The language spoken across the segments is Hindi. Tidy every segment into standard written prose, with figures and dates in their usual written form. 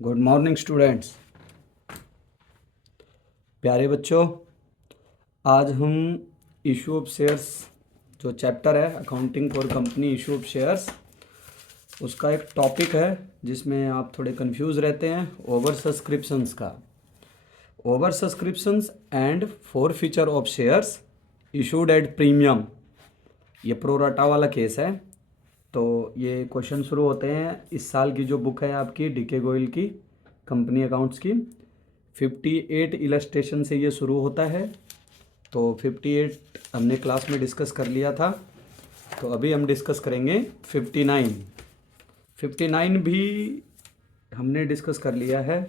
Good morning students. प्यारे बच्चों, आज हम इशू ऑफ शेयर्स जो चैप्टर है accounting for company issue of shares, उसका एक टॉपिक है जिसमें आप थोड़े कंफ्यूज रहते हैं, ओवर सब्सक्रिप्शंस का। Over subscriptions and for feature of shares issued at premium, ये प्रोराटा वाला केस है। तो ये क्वेश्चन शुरू होते हैं। इस साल की जो बुक है आपकी डीके गोयल की कंपनी अकाउंट्स की, 58 इलस्ट्रेशन से ये शुरू होता है। तो 58 हमने क्लास में डिस्कस कर लिया था, तो अभी हम डिस्कस करेंगे 59। 59 भी हमने डिस्कस कर लिया है।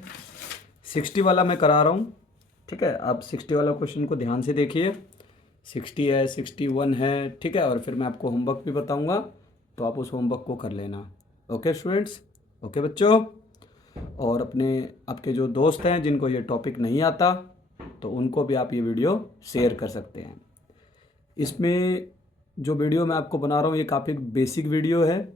60 वाला मैं करा रहा हूँ, ठीक है। आप 60 वाला क्वेश्चन को ध्यान से देखिए। 60 है, 61 है, ठीक है। और फिर मैं आपको होमवर्क भी बताऊँगा, तो आप उस होमवर्क को कर लेना। ओके स्टूडेंट्स, ओके बच्चों। और आपके जो दोस्त हैं जिनको ये टॉपिक नहीं आता, तो उनको भी आप ये वीडियो शेयर कर सकते हैं। इसमें जो वीडियो मैं आपको बना रहा हूँ ये काफ़ी बेसिक वीडियो है,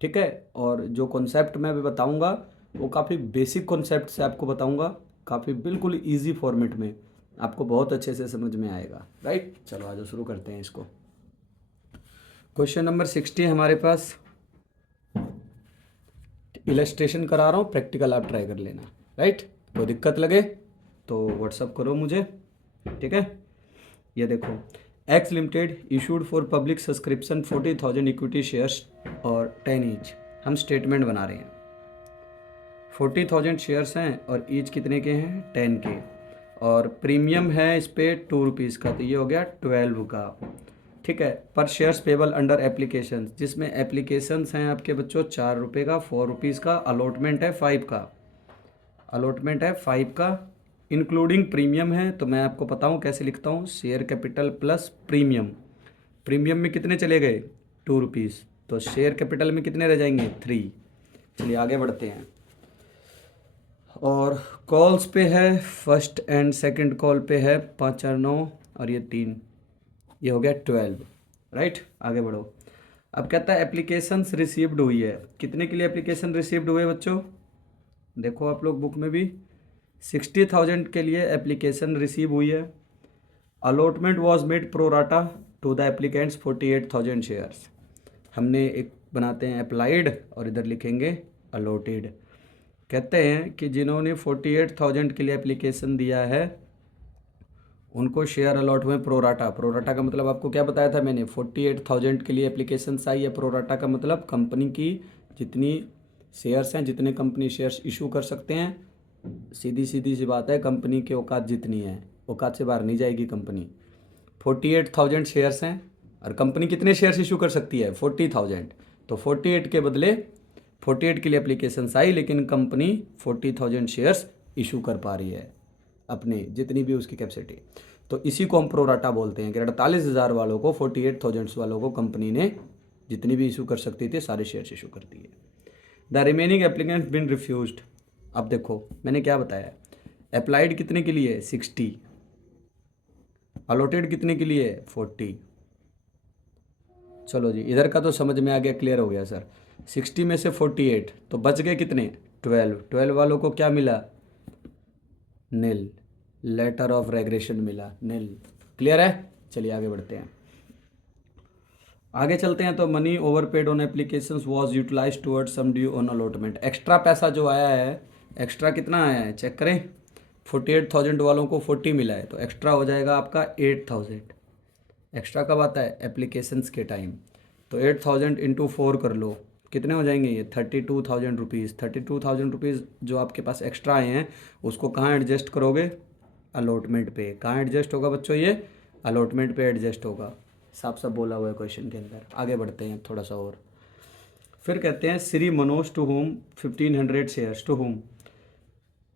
ठीक है। और जो कॉन्सेप्ट मैं अभी बताऊँगा वो काफ़ी बेसिक कॉन्सेप्ट से आपको बताऊँगा, काफ़ी बिल्कुल इजी फॉर्मेट में, आपको बहुत अच्छे से समझ में आएगा। राइट, चलो आज शुरू करते हैं इसको। क्वेश्चन नंबर 60 हमारे पास। इलस्ट्रेशन करा रहा हूँ, प्रैक्टिकल आप ट्राई कर लेना। राइट, कोई दिक्कत लगे तो व्हाट्सअप करो मुझे, ठीक है। ये देखो, x limited issued for public subscription 40,000 equity shares और 10 ईच। हम स्टेटमेंट बना रहे हैं। 40,000 शेयर्स हैं और ईच कितने के हैं? 10 के। और प्रीमियम है इस पर 2 रुपीज़ का, तो ये हो गया 12 का, ठीक है। पर शेयर्स पेबल अंडर एप्लीकेशन, जिसमें एप्लीकेशंस हैं आपके बच्चों 4 रुपये का, 4 रुपीज़ का। अलॉटमेंट है 5 का, अलॉटमेंट है 5 का, इंक्लूडिंग प्रीमियम है। तो मैं आपको बताऊं कैसे लिखता हूँ, share capital plus premium. Premium में कितने चले गए? 2 रुपीज़। तो शेयर कैपिटल में कितने रह जाएंगे? 3। चलिए आगे बढ़ते हैं। और कॉल्स पे है, फर्स्ट एंड सेकंड कॉल पे है 5 4 9 और ये 3, ये हो गया 12। राइट, आगे बढ़ो। अब कहता है एप्लीकेशंस रिसीव्ड हुई है। कितने के लिए एप्लीकेशन रिसीव्ड हुए बच्चों? देखो आप लोग बुक में भी 60,000 के लिए एप्लीकेशन रिसीव हुई है। Allotment was made pro rata to the applicants 48,000 shares. हमने एक बनाते हैं अप्लाइड और इधर लिखेंगे अलॉटेड। कहते हैं कि जिन्होंने 48,000 के लिए एप्लीकेशन दिया है उनको शेयर अलॉट हुए प्रोराटा। प्रोराटा का मतलब आपको क्या बताया था मैंने? 48,000 के लिए एप्लीकेशन आई है। प्रोराटा का मतलब कंपनी की जितनी शेयर्स हैं, जितने कंपनी शेयर्स इशू कर सकते हैं। सीधी सीधी सी बात है, कंपनी की औकात जितनी है, औकात से बाहर नहीं जाएगी कंपनी। 48,000 शेयर्स हैं और कंपनी कितने शेयर्स इशू कर सकती है? 40,000। तो 48 के बदले 48 के लिए एप्लीकेशन आई, लेकिन कंपनी 40,000 शेयर्स इशू कर पा रही है अपने, जितनी भी उसकी कैपेसिटी। तो इसी को हम प्रोराटा बोलते हैं कि 48,000 वालों को, 48,000 वालों को कंपनी ने जितनी भी इशू कर सकती थी सारे शेयर्स इशू करती है। The remaining applicant been refused. अब देखो मैंने क्या बताया, अप्लाइड कितने के लिए? 60। अलॉटेड कितने के लिए? 40। चलो जी, इधर का तो समझ में आ गया, क्लियर हो गया सर। 60 में से 48 तो बच गए कितने? 12। 12 वालों को क्या मिला? नील। लेटर ऑफ रेग्रेशन मिला, नील। क्लियर है, चलिए आगे बढ़ते हैं। आगे चलते हैं। तो money overpaid on application was utilise toward sum due on allotment. Extra पैसा जो आया है, एक्स्ट्रा कितना आया है चेक करें। 48,000 वालों को 40 मिला है, तो एक्स्ट्रा हो जाएगा आपका 8,000। एक्स्ट्रा कब आता है? एप्लीकेशंस के टाइम। तो 8,000 इंटू 4 कर लो, कितने हो जाएंगे ये? 32,000 रुपीज़। 32,000 रुपीज़ जो आपके पास एक्स्ट्रा आए हैं उसको कहाँ एडजस्ट करोगे? अलॉटमेंट पे। कहाँ एडजस्ट होगा बच्चों? ये अलॉटमेंट पे एडजस्ट होगा। साफ साफ बोला हुआ है क्वेश्चन के अंदर। आगे बढ़ते हैं थोड़ा सा और। फिर कहते हैं Shri Manoj to whom 1,500 shares. To whom?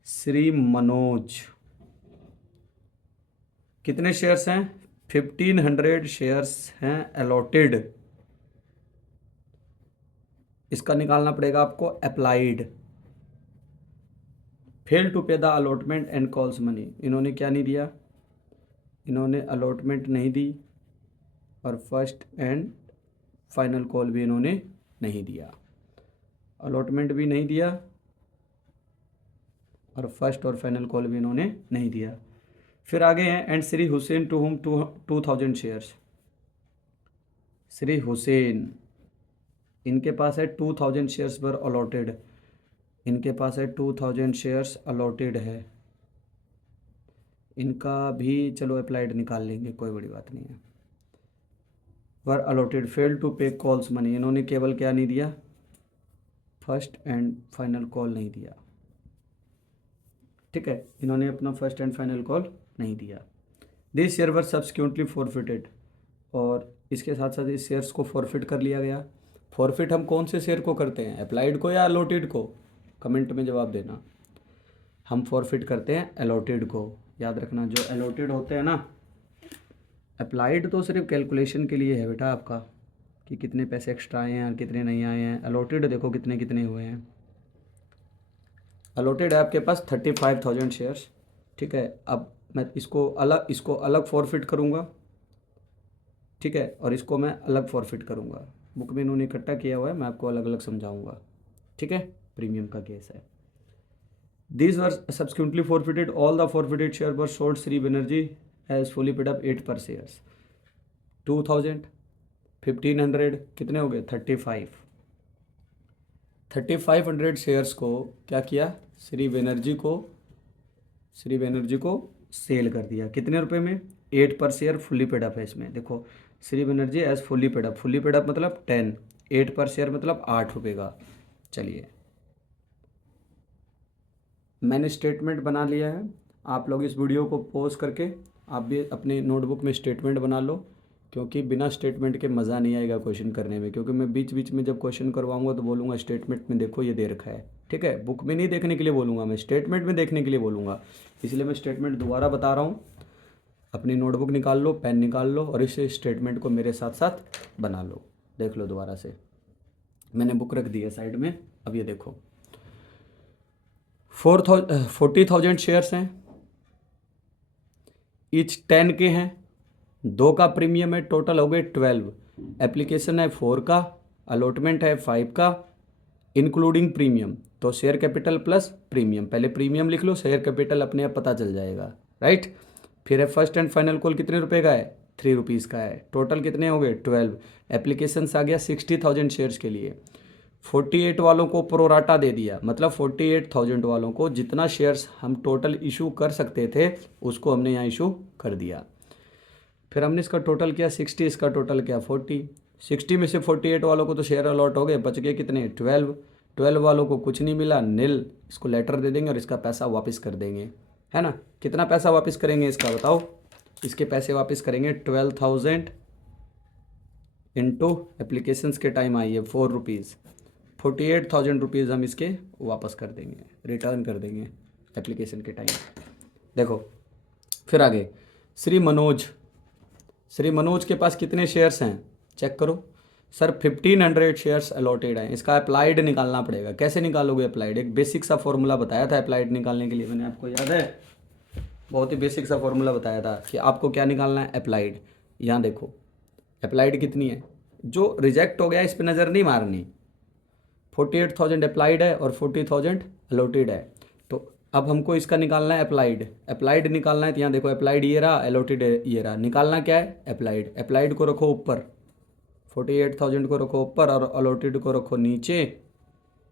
Shri Manoj कितने शेयर्स हैं? 1,500 शेयर्स हैं अलॉटेड। इसका निकालना पड़ेगा आपको applied. Fail to pay the allotment and calls money. इन्होंने क्या नहीं दिया? इन्होंने अलॉटमेंट नहीं दी और फर्स्ट एंड फाइनल कॉल भी इन्होंने नहीं दिया। अलॉटमेंट भी नहीं दिया और फर्स्ट और फाइनल कॉल भी इन्होंने नहीं दिया। फिर आगे हैं and Shri Hussain to whom 2000 shares. Shri Hussain, इनके पास है 2000 शेयर्स पर अलॉटेड, इनके पास है 2000 शेयर्स अलॉटेड है। इनका भी चलो अप्लाइड निकाल लेंगे, कोई बड़ी बात नहीं है। वर अलॉटेड फेल टू पे कॉल्स मनी, इन्होंने केवल क्या नहीं दिया, फर्स्ट एंड फाइनल कॉल नहीं दिया। ठीक है, इन्होंने अपना फर्स्ट एंड फाइनल कॉल नहीं दिया। This share were subsequently forfeited, और इसके साथ साथ इस शेयर्स को फॉरफिट कर लिया गया। फॉरफिट हम कौन से शेयर को करते हैं, अप्लाइड को या अलॉटेड को, कमेंट में जवाब देना। हम फॉरफिट करते हैं अलॉटेड को, याद रखना। जो अलॉटेड होते हैं ना, अप्लाइड तो सिर्फ कैलकुलेशन के लिए है बेटा आपका, कि कितने पैसे एक्स्ट्रा आए हैं और कितने नहीं आए हैं। अलॉटेड देखो कितने कितने हुए हैं। अलॉटेड है आपके पास 35,000 शेयर्स। ठीक है, अब मैं इसको अलग फॉरफिट करूँगा। ठीक है, और इसको मैं अलग फॉरफिट करूँगा। बुक में इन्होंने इकट्ठा किया हुआ है, मैं आपको अलग अलग समझाऊँगा। ठीक है, प्रीमियम का केस है। These were subsequently forfeited. All the forfeited shares were sold Sri Banerjee as fully paid up 8 per shares. 2000, 1500 कितने हो गए, 3500 शेयर्स को क्या किया, श्री बनर्जी को सेल कर दिया। कितने रुपए में, 8 पर शेयर फुल्ली पेड अप है इसमें। देखो Shri Banerjee as fully paid up मतलब 10, 8 पर शेयर मतलब 8 रुपये का। चलिए, मैंने स्टेटमेंट बना लिया है। आप लोग इस वीडियो को पॉज करके आप भी अपने नोटबुक में स्टेटमेंट बना लो, क्योंकि बिना स्टेटमेंट के मज़ा नहीं आएगा क्वेश्चन करने में। क्योंकि मैं बीच बीच में जब क्वेश्चन करवाऊंगा तो बोलूँगा स्टेटमेंट में देखो ये दे रखा है। ठीक है, बुक में नहीं देखने के लिए बोलूँगा, मैं स्टेटमेंट में देखने के लिए बोलूँगा। इसलिए मैं स्टेटमेंट दोबारा बता रहा हूँ। अपनी नोटबुक निकाल लो, पेन निकाल लो, और इस स्टेटमेंट को मेरे साथ साथ बना लो। देख लो दोबारा से, मैंने बुक रख दी है साइड में। अब ये देखो 40,000 शेयर्स हैं, ईच 10 के हैं, 2 का प्रीमियम है, टोटल हो गए 12। एप्लीकेशन है 4 का, अलॉटमेंट है 5 का, इंक्लूडिंग प्रीमियम। तो शेयर कैपिटल प्लस प्रीमियम, पहले प्रीमियम लिख लो, शेयर कैपिटल अपने आप पता चल जाएगा। राइट, फिर है फर्स्ट एंड फाइनल कॉल कितने रुपए का है, 3 रुपीज़ का है। टोटल कितने हो गए, 12। एप्लीकेशन आ गया 60,000 शेयर्स के लिए। 48 वालों को प्रोराटा दे दिया, मतलब 48,000 वालों को जितना शेयर्स हम टोटल इशू कर सकते थे उसको हमने यहाँ इशू कर दिया। फिर हमने इसका टोटल किया 60, इसका टोटल किया 40। 60 में से 48 वालों को तो शेयर अलॉट हो गए, बच गए कितने, 12। 12 वालों को कुछ नहीं मिला, नील। इसको लेटर दे देंगे और इसका पैसा वापस कर देंगे, है ना। कितना पैसा वापस करेंगे इसका बताओ, इसके पैसे वापस करेंगे 12,000 इंटू एप्लीकेशंस के टाइम आई है 4 रुपीज़, 48,000 रुपीज़ हम इसके वापस कर देंगे, रिटर्न कर देंगे एप्लीकेशन के टाइम। देखो फिर आगे श्री मनोज के पास कितने शेयर्स हैं, चेक करो सर। 1500 शेयर्स अलॉटेड हैं। इसका अप्लाइड निकालना पड़ेगा। कैसे निकालोगे अप्लाइड, एक बेसिक सा फॉर्मूला बताया था अप्लाइड निकालने के लिए, मैंने आपको याद है, बहुत ही बेसिक सा फॉर्मूला बताया था कि आपको क्या निकालना है, अप्लाइड। यहाँ देखो अप्लाइड कितनी है, जो रिजेक्ट हो गया इस पर नज़र नहीं मारनी। 48,000 अप्लाइड है और 40,000 अलॉटेड है। तो अब हमको इसका निकालना है अप्लाइड निकालना है। तो यहाँ देखो अप्लाइड ये रहा, अलॉटेड ये रहा। निकालना क्या है, अप्लाइड को रखो ऊपर, 48,000 को रखो ऊपर और अलॉटेड को रखो नीचे।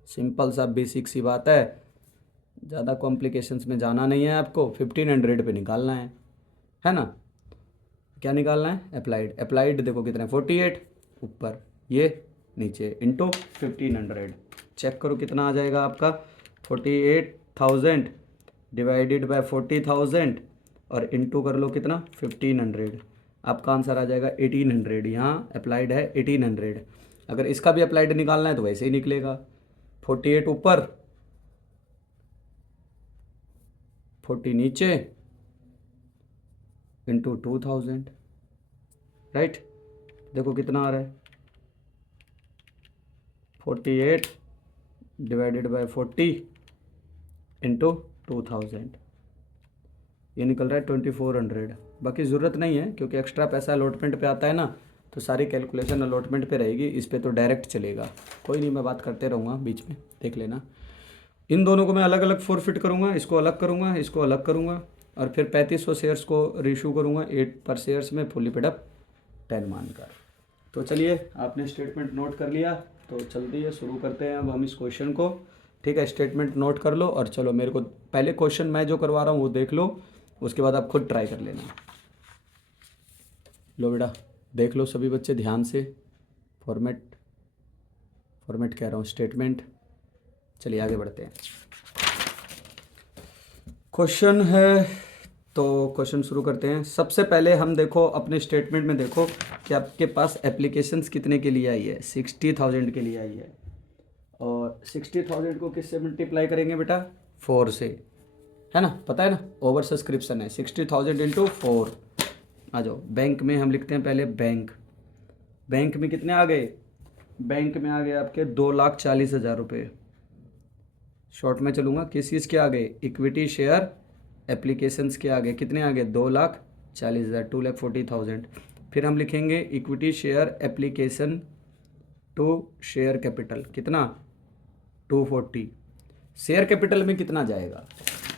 सिंपल सा बेसिक सी बात है, ज़्यादा कॉम्प्लिकेशंस में जाना नहीं है आपको। 1500 पे निकालना है ना। क्या निकालना है, अप्लाइड देखो कितना है, 48 ऊपर, ये नीचे, इंटू 1500। चेक करो कितना आ जाएगा आपका, 48,000 डिवाइडेड बाय 40,000 और इंटू कर लो कितना, 1500। आपका आंसर आ जाएगा 1800। यहाँ अप्लाइड है 1800। अगर इसका भी अप्लाइड निकालना है तो वैसे ही निकलेगा, 48 ऊपर 40 नीचे इंटू 2000। राइट, देखो कितना आ रहा है, 48 डिवाइडेड बाय 40 इंटू 2000, ये निकल रहा है 2400। बाकी ज़रूरत नहीं है, क्योंकि एक्स्ट्रा पैसा अलॉटमेंट पे आता है ना, तो सारी कैलकुलेशन अलॉटमेंट पे रहेगी, इस पे तो डायरेक्ट चलेगा। कोई नहीं, मैं बात करते रहूँगा बीच में, देख लेना। इन दोनों को मैं अलग अलग फॉरफिट करूँगा, इसको अलग करूँगा, इसको अलग करूँगा, और फिर 3500 शेयर्स को रीशू करूँगा 8 पर शेयर्स में फुली पेड अप 10 मानकर। तो चलिए, आपने स्टेटमेंट नोट कर लिया, तो जल्दी है शुरू करते हैं अब हम इस क्वेश्चन को। ठीक है, स्टेटमेंट नोट कर लो और चलो मेरे को पहले क्वेश्चन मैं जो करवा रहा हूँ वो देख लो, उसके बाद आप खुद ट्राई कर लेना। लो बेटा, देख लो सभी बच्चे ध्यान से। फॉर्मेट कह रहा हूँ, स्टेटमेंट। चलिए आगे बढ़ते हैं। क्वेश्चन है, तो क्वेश्चन शुरू करते हैं। सबसे पहले हम देखो अपने स्टेटमेंट में, देखो कि आपके पास एप्लीकेशंस कितने के लिए आई है। 60,000 के लिए आई है, और 60,000 को किससे मल्टीप्लाई करेंगे बेटा? 4 से, है ना, पता है ना, ओवर सब्सक्रिप्शन है। 60,000 इंटू 4। आ जाओ, बैंक में हम लिखते हैं पहले बैंक में कितने आ गए? बैंक में आ गए आपके 2,40,000 रुपये। शॉर्ट में चलूँगा, किस चीज़ के आ गए? इक्विटी शेयर एप्लीकेशंस के आ गए, कितने आ गए? 2,40,000, 2,40,000। फिर हम लिखेंगे equity share application to share capital, कितना? 240। शेयर कैपिटल में कितना जाएगा?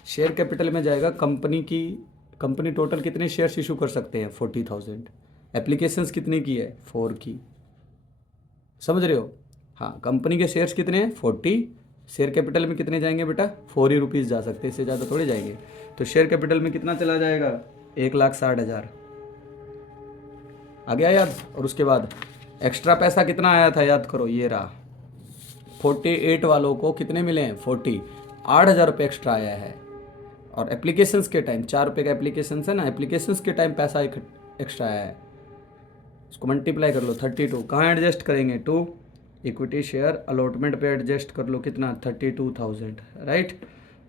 शेयर कैपिटल में जाएगा कंपनी टोटल कितने शेयर्स इशू कर सकते हैं? 40,000। एप्लीकेशंस कितने की है? 4 की। समझ रहे हो? हाँ, कंपनी के शेयर्स कितने हैं? 40। शेयर कैपिटल में कितने जाएंगे बेटा? 4 ही रुपीज़ जा सकते हैं, इससे ज़्यादा थोड़े जाएंगे। तो शेयर कैपिटल में कितना चला जाएगा? 1,60,000। आ गया याद? और उसके बाद एक्स्ट्रा पैसा कितना आया था, याद करो, ये रहा। 48 वालों को कितने मिले हैं? 40। 8,000 रुपये एक्स्ट्रा आया है। और एप्लीकेशंस के टाइम 4 रुपये का एप्लीकेशंस है ना, एप्लीकेशंस के टाइम पैसा एक एक्स्ट्रा आया है। इसको मल्टीप्लाई कर लो, 32। कहाँ एडजस्ट करेंगे? 2 इक्विटी शेयर अलॉटमेंट पे एडजस्ट कर लो, कितना? 32,000, राइट।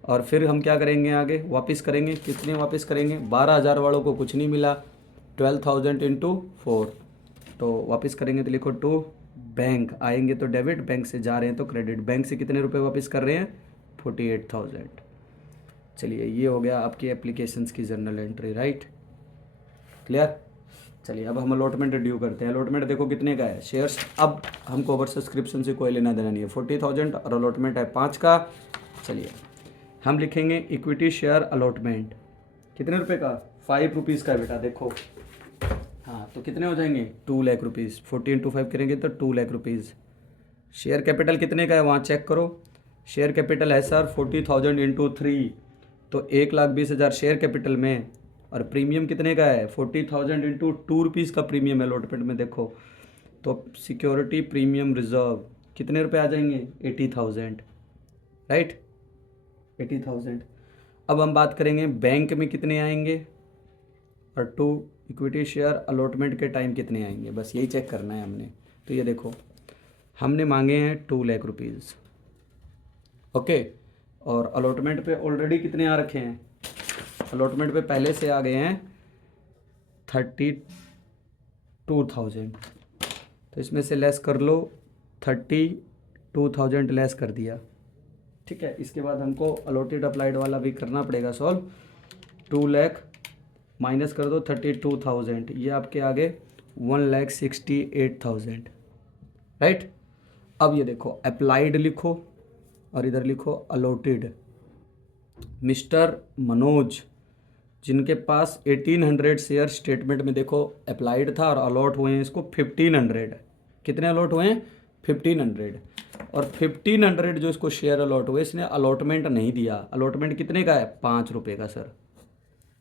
और फिर हम क्या करेंगे आगे? वापस करेंगे, कितने वापस करेंगे? 12,000 वालों को कुछ नहीं मिला, 12,000 इंटू 4। तो वापस करेंगे तो लिखो 2। बैंक आएंगे तो डेबिट, बैंक से जा रहे हैं तो क्रेडिट। बैंक से कितने रुपए वापस कर रहे हैं? 48,000। चलिए, ये हो गया आपकी एप्लीकेशंस की जर्नल एंट्री, राइट। क्लियर? चलिए अब हम अलॉटमेंट ड्यू करते हैं। अलॉटमेंट देखो कितने का है शेयर्स। अब हमको ओवर सब्सक्रिप्शन से कोई लेना देना नहीं है। 40,000 और अलॉटमेंट है 5 का। चलिए हम लिखेंगे इक्विटी शेयर अलॉटमेंट, कितने रुपए का? 5 रुपीज़ का बेटा। देखो, हाँ, तो कितने हो जाएंगे? 2 लाख रुपीज़। 40 इंटू 5 करेंगे तो 2 लाख रुपीज़। शेयर कैपिटल कितने का है वहाँ चेक करो। शेयर कैपिटल है सर 40,000 इंटू 3, तो 1,20,000 शेयर कैपिटल में। और प्रीमियम कितने का है? 40,000 इंटू 2 रुपीज़ का प्रीमियम है अलॉटमेंट में। देखो, तो सिक्योरिटी प्रीमियम रिजर्व कितने रुपए आ जाएंगे? 80,000, राइट, 80,000। अब हम बात करेंगे बैंक में कितने आएंगे, और 2 इक्विटी शेयर अलॉटमेंट के टाइम कितने आएंगे, बस यही चेक करना है हमने। तो ये देखो, हमने मांगे हैं 2 लाख रुपीज़, ओके। और अलॉटमेंट पे ऑलरेडी कितने आ रखे हैं? अलॉटमेंट पे पहले से आ गए हैं 32,000। तो इसमें से लेस कर लो, 32,000 लेस कर दिया, ठीक है। इसके बाद हमको अलॉटेड अप्लाइड वाला भी करना पड़ेगा सॉल्व। 2 लाख माइनस कर दो 32,000, ये आपके आगे 1,68,000, राइट। अब ये देखो, अप्लाइड लिखो और इधर लिखो अलॉटेड। मिस्टर मनोज, जिनके पास 1,800 शेयर स्टेटमेंट में देखो अप्लाइड था, और अलॉट हुए हैं इसको 1,500। कितने अलॉट हुए हैं? 1,500। और 1,500 जो इसको शेयर अलॉट हुए, इसने अलॉटमेंट नहीं दिया। अलॉटमेंट कितने का है? 5 रुपये का सर।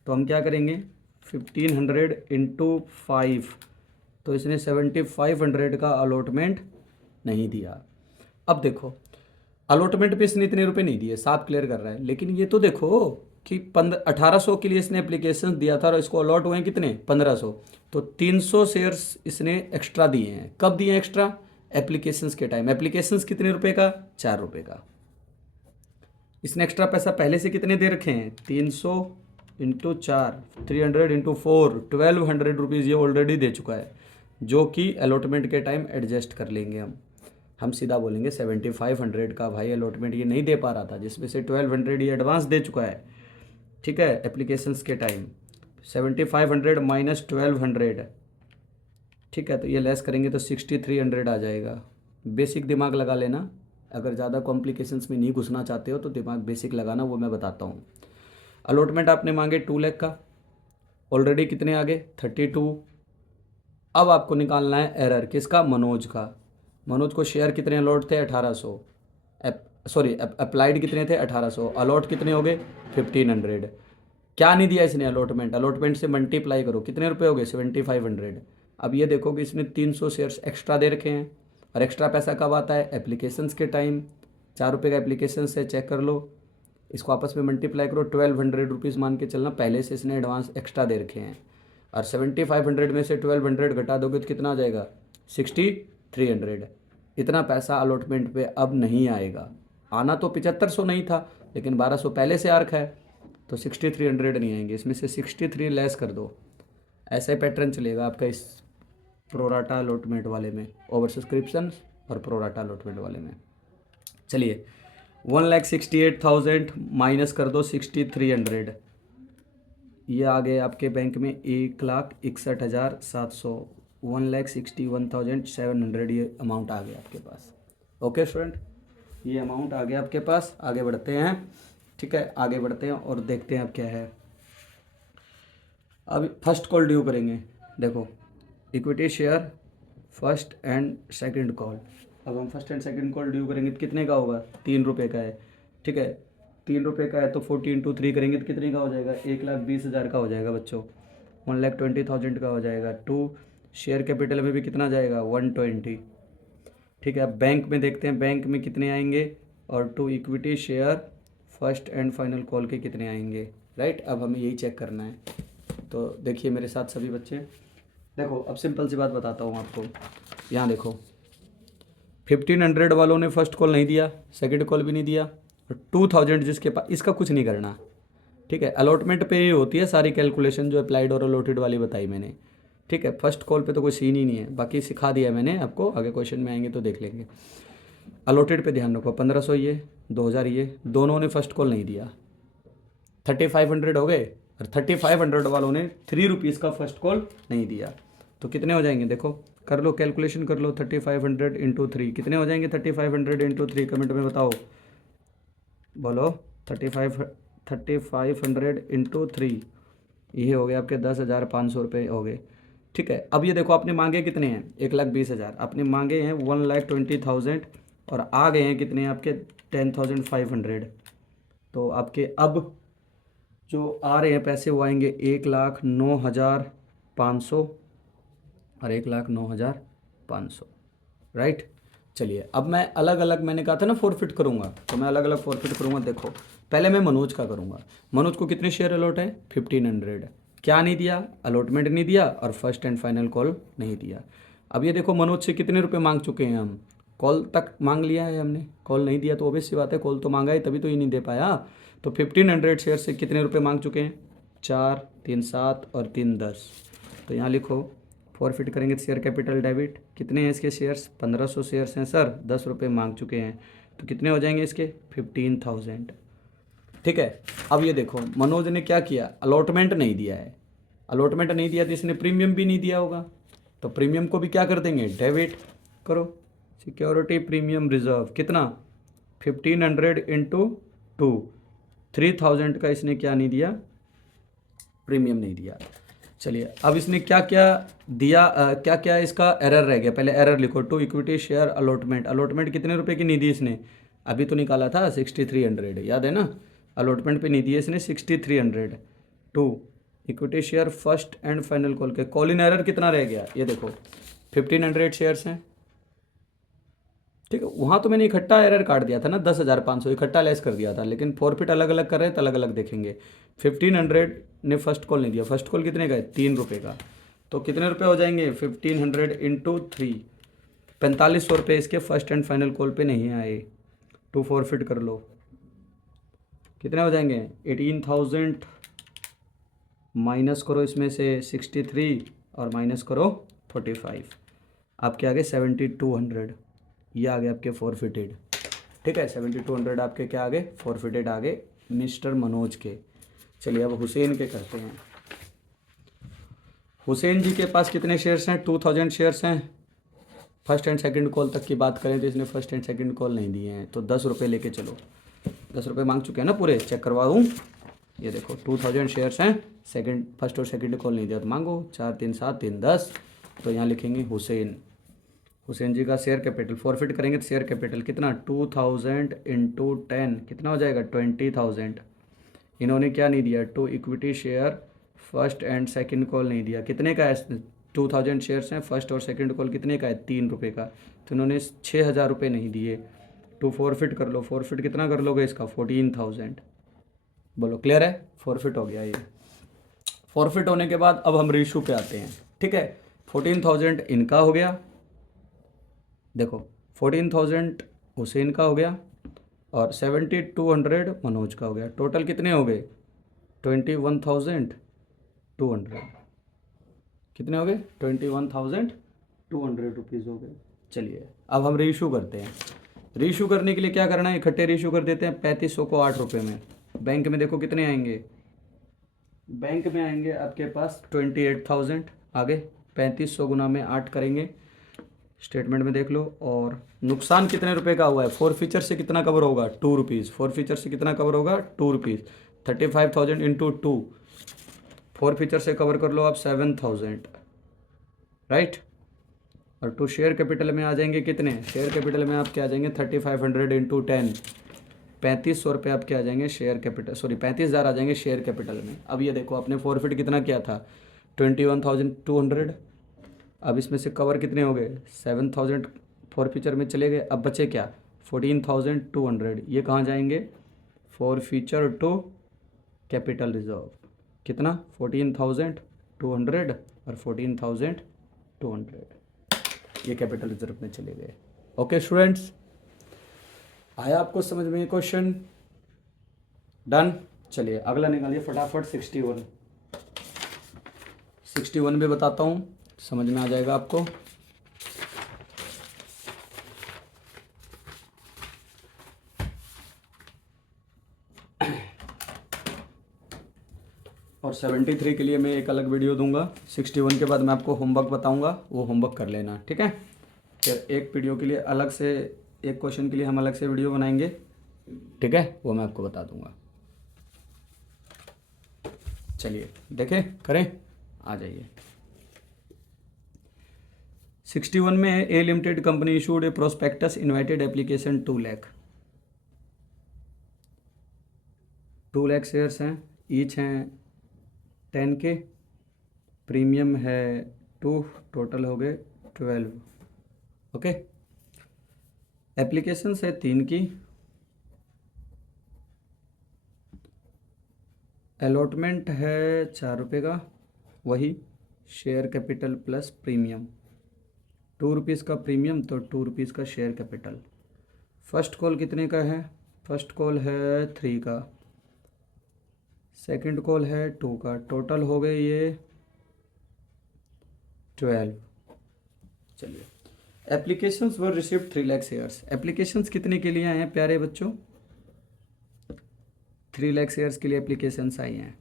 तो हम क्या करेंगे? 1,500 इंटू 5, तो इसने 7,500 का अलॉटमेंट नहीं दिया। अब देखो, अलॉटमेंट पे इसने इतने रुपए नहीं दिए, साफ क्लियर कर रहा है। लेकिन ये तो देखो कि 1800 के लिए इसने एप्लीकेशन दिया था, और इसको अलॉट हुए हैं कितने? 1500। तो 300 शेयर्स इसने एक्स्ट्रा दिए हैं। कब दिए एक्स्ट्रा? एप्लीकेशंस के टाइम। एप्लीकेशंस कितने रुपए का? 4 रुपये का। इसने एक्स्ट्रा पैसा पहले से कितने दे रखे हैं? 300 इंटू 4, 300 इंटू 4, 1,200 रुपीज़ ये ऑलरेडी दे चुका है, जो कि अलॉटमेंट के टाइम एडजस्ट कर लेंगे हम सीधा बोलेंगे 7,500 का भाई अलॉटमेंट ये नहीं दे पा रहा था, जिसमें से 1,200 ये एडवांस दे चुका है, ठीक है, एप्लीकेशंस के टाइम। 7,500 माइनस 1,200, ठीक है, तो ये लेस करेंगे तो 6,300 आ जाएगा। बेसिक दिमाग लगा लेना, अगर ज़्यादा कॉम्प्लिकेशंस में नहीं घुसना चाहते हो तो दिमाग बेसिक लगाना, वो मैं बताता हूँ। अलॉटमेंट आपने मांगे 2 लाख का, ऑलरेडी कितने आ गए 32। अब आपको निकालना है एरर किसका, मनोज का। मनोज को शेयर कितने अलॉट थे 1800, सॉरी अप्लाइड कितने थे 1800, अलॉट कितने हो गए 1500। क्या नहीं दिया इसने अलॉटमेंट, अलॉटमेंट से मल्टीप्लाई करो कितने रुपए हो गए 7500। अब ये देखो कि इसने 300 शेयर्स एक्स्ट्रा दे रखे हैं, और एक्स्ट्रा पैसा कब आता है, एप्लीकेशंस के टाइम। 4 रुपये का एप्लीकेशन से चेक कर लो, इसको आपस में मल्टीप्लाई करो, 1200 रुपीज़ मान के चलना, पहले से इसने एडवांस एक्स्ट्रा दे रखे हैं। और 7500 में से 1200 घटा दोगे तो कितना आ जाएगा 6300। इतना पैसा अलॉटमेंट पे अब नहीं आएगा। आना तो 7500 नहीं था, लेकिन 1200 पहले से आ रखा है, तो 6300 नहीं आएंगे, इसमें से 63 लेस कर दो। ऐसा ही पैटर्न चलेगा आपका इस प्रोराटा अलॉटमेंट वाले में, ओवर सब्सक्रिप्शन और प्रोराटा अलॉटमेंट वाले में। चलिए 1,68,000 माइनस कर दो 6300, ये आ गए आपके बैंक में 1,61,700, 1,61,700 ये अमाउंट आ गया आपके पास। ओके स्टूडेंट, ये अमाउंट आ गया आपके पास। आगे बढ़ते हैं, ठीक है, आगे बढ़ते हैं और देखते हैं अब क्या है। अब फर्स्ट कॉल ड्यू करेंगे, देखो equity share first and second call. अब हम first and second call due करेंगे तो कितने का होगा, 3 रुपये का है, ठीक है, 3 रुपये का है तो 40 × 3 करेंगे तो कितने का हो जाएगा, 1,20,000 का हो जाएगा बच्चों, 1,20,000 का हो जाएगा। 2 शेयर कैपिटल में भी कितना जाएगा 120, ठीक है। अब बैंक में देखते हैं बैंक में कितने आएंगे, और 2 equity share first and final call के कितने आएंगे, राइट। अब हमें यही चेक करना है, तो देखिए मेरे साथ सभी बच्चे, देखो अब सिंपल सी बात बताता हूँ आपको। यहाँ देखो 1500 वालों ने फर्स्ट कॉल नहीं दिया, सेकंड कॉल भी नहीं दिया, और 2000 जिसके पास, इसका कुछ नहीं करना, ठीक है। अलॉटमेंट पे ही होती है सारी कैलकुलेशन जो अप्लाइड और अलॉटेड वाली बताई मैंने, ठीक है। फर्स्ट कॉल पे तो कोई सीन ही नहीं है, बाकी सिखा दिया मैंने आपको, आगे क्वेश्चन में आएंगे तो देख लेंगे। अलॉटेड पे ध्यान रखो, 1500 ये 2000 ये, दोनों ने फर्स्ट कॉल नहीं दिया, 3500 हो गए, और 3500 वालों ने 3 रुपीज़ का फर्स्ट कॉल नहीं दिया, तो कितने हो जाएंगे, देखो कर लो कैलकुलेशन कर लो, 3500 × 3 कितने हो जाएंगे, 3500 × 3 कमेंट में बताओ, बोलो 3500 × 3, ये हो गया आपके 10,500 रुपये हो गए, ठीक है। अब ये देखो आपने मांगे कितने हैं 1,20,000, आपने मांगे हैं 1,20,000, और आ गए हैं कितने आपके 10,500, तो आपके अब जो आ रहे हैं पैसे वो आएंगे 1,09,500 और 1,09,500, राइट। चलिए अब मैं अलग अलग, मैंने कहा था ना फॉरफिट करूँगा, तो मैं अलग अलग फॉरफिट करूँगा। देखो पहले मैं मनोज का करूँगा, मनोज को कितने शेयर अलॉट है 1500, क्या नहीं दिया, अलॉटमेंट नहीं दिया और फर्स्ट एंड फाइनल कॉल नहीं दिया। अब ये देखो मनोज से कितने रुपए मांग चुके हैं हम, कॉल तक मांग लिया है हमने, कॉल नहीं दिया तो ऑब्वियस सी बात है, कॉल तो मांगा है तभी तो ये नहीं दे पाया। तो 1500 शेयर से कितने रुपए मांग चुके हैं, 4, 3, 7 और 3, 10। तो यहाँ लिखो फॉरफिट करेंगे तो शेयर कैपिटल डेबिट, कितने हैं इसके शेयर्स 1500 शेयर्स हैं सर, 10 रुपये मांग चुके हैं, तो कितने हो जाएंगे इसके 15,000, ठीक है। अब ये देखो मनोज ने क्या किया, अलॉटमेंट नहीं दिया है, अलॉटमेंट नहीं दिया तो इसने प्रीमियम भी नहीं दिया होगा, तो प्रीमियम को भी क्या कर देंगे डेबिट करो, सिक्योरिटी प्रीमियम रिजर्व कितना 1500 × 2, 3000 का इसने क्या नहीं दिया, प्रीमियम नहीं दिया। चलिए अब इसने क्या क्या दिया, क्या क्या इसका एरर रह गया, पहले एरर लिखो, 2 इक्विटी शेयर अलॉटमेंट, अलॉटमेंट कितने रुपए की नहीं दी इसने, अभी तो निकाला था 6300, याद है ना, अलॉटमेंट पे नहीं दिए इसने 6300। 2 equity share first and final call के, कॉल इन एरर कितना रह गया, ये देखो 1500 शेयर्स हैं, ठीक है। वहाँ तो मैंने इकट्ठा एरर काट दिया था ना, 10,500 इकट्ठा लेस कर दिया था, लेकिन फॉरफिट अलग अलग कर रहे हैं तो अलग अलग देखेंगे। 1500 ने फर्स्ट कॉल नहीं दिया, फर्स्ट कॉल कितने का है 3 रुपये का, तो कितने रुपए हो जाएंगे 1500 × 3, 4500 रुपये इसके फर्स्ट एंड फाइनल कॉल पे नहीं आए, 2 फॉरफिट कर लो, कितने हो जाएंगे 18,000, माइनस करो इसमें से 63 और माइनस करो 45, आपके आगे 7200, ये आ गए आपके फॉरफिटेड, ठीक है। 7200 आपके क्या आ गए फॉरफिटेड आ गए मिस्टर मनोज के। चलिए अब हुसैन के करते हैं। हुसैन जी के पास कितने शेयर्स हैं 2000 शेयर्स हैं, फर्स्ट एंड सेकंड कॉल तक की बात करें तो इसने फर्स्ट एंड सेकंड कॉल नहीं दिए हैं, तो 10 रुपये लेके चलो। 10 रुपये मांग चुके हैं ना पूरे, चेक करवा दूँ। ये देखो 2000 शेयर्स हैं, सेकंड फर्स्ट और सेकंड कॉल नहीं दिया तो मांगो। 4 3 7 3 10। तो यहाँ लिखेंगे हुसैन, हुसैन जी का शेयर कैपिटल फॉरफिट करेंगे तो शेयर कैपिटल कितना 2000 इंटू 10 कितना हो जाएगा 20,000। इन्होंने क्या नहीं दिया, to equity share first and second call नहीं दिया। कितने का है 2000 शेयर्स हैं, फर्स्ट और सेकंड कॉल कितने का है 3 रुपये का, तो इन्होंने 6000 रुपये नहीं दिए। टू फॉरफिट कर लो, फॉरफिट कितना कर लोगे इसका 14,000। बोलो क्लियर है, फॉरफिट हो गया ये। फॉरफिट होने के बाद अब हम रेशो पे आते हैं, ठीक है। 14,000 इनका हो गया, देखो 14,000 हुसैन का हो गया और 7200 मनोज का हो गया। टोटल कितने हो गए 21,200। कितने हो गए 21,200 रुपीज़ हो गए। चलिए अब हम रेशू करते हैं। रेशू करने के लिए क्या करना है, इकट्ठे रेशू कर देते हैं। 3500 को 8 रुपये में, बैंक में देखो कितने आएंगे, बैंक में आएंगे आपके पास 28,000। आगे 3500 गुना में 8 करेंगे, स्टेटमेंट में देख लो। और नुकसान कितने रुपए का हुआ है, फोर फीचर से कितना कवर होगा 2 रुपीज़। फोर फीचर से कितना कवर होगा 2 रुपीज़। 35,000 इंटू 2, फोर फीचर से कवर कर लो आप 7,000, राइट। और टू शेयर कैपिटल में आ जाएंगे कितने, शेयर कैपिटल में आपके आ जाएंगे 3500 इंटू 10, 3500 रुपये आपके आ जाएंगे शेयर कैपिटल, सॉरी 35,000 आ जाएंगे शेयर कैपिटल में। अब ये देखो आपने फॉरफिट कितना किया था 21,200। अब इसमें से कवर कितने हो गए 7,000 फॉर फीचर में चले गए। अब बचे क्या 14,200। ये कहाँ जाएंगे forfeiture to capital reserve. कितना 14,200 और 14,200 ये कैपिटल रिजर्व में चले गए। ओके स्टूडेंट्स, आया आपको समझ में ये क्वेश्चन, डन। चलिए अगला निकालिए फटाफट 61 में बताता हूँ, समझ में आ जाएगा आपको। और 73 के लिए मैं एक अलग वीडियो दूंगा। 61 के बाद मैं आपको होमवर्क बताऊंगा, वो होमवर्क कर लेना, ठीक है। फिर एक वीडियो के लिए अलग से, एक क्वेश्चन के लिए हम अलग से वीडियो बनाएंगे, ठीक है, वो मैं आपको बता दूंगा। चलिए देखें करें, आ जाइए। 61 में a limited company issued a prospectus invited application 2 lakh. 2 lakh shares हैं, ईच हैं 10 के, प्रीमियम है 2, टोटल हो गए 12। ओके, एप्लीकेशंस है 3 की, अलॉटमेंट है 4 रुपये का, वही share capital plus premium. 2 rupees का प्रीमियम तो 2 रुपीज़ का शेयर कैपिटल। फर्स्ट कॉल कितने का है, फर्स्ट कॉल है 3 का, सेकंड कॉल है 2 का, टोटल हो गए ये 12। चलिए एप्लीकेशंस वर रिसीव्ड 3 लाख शेयर्स। एप्लीकेशंस कितने के लिए आए हैं प्यारे बच्चों, 3 लाख शेयर्स के लिए एप्लीकेशंस आई हैं।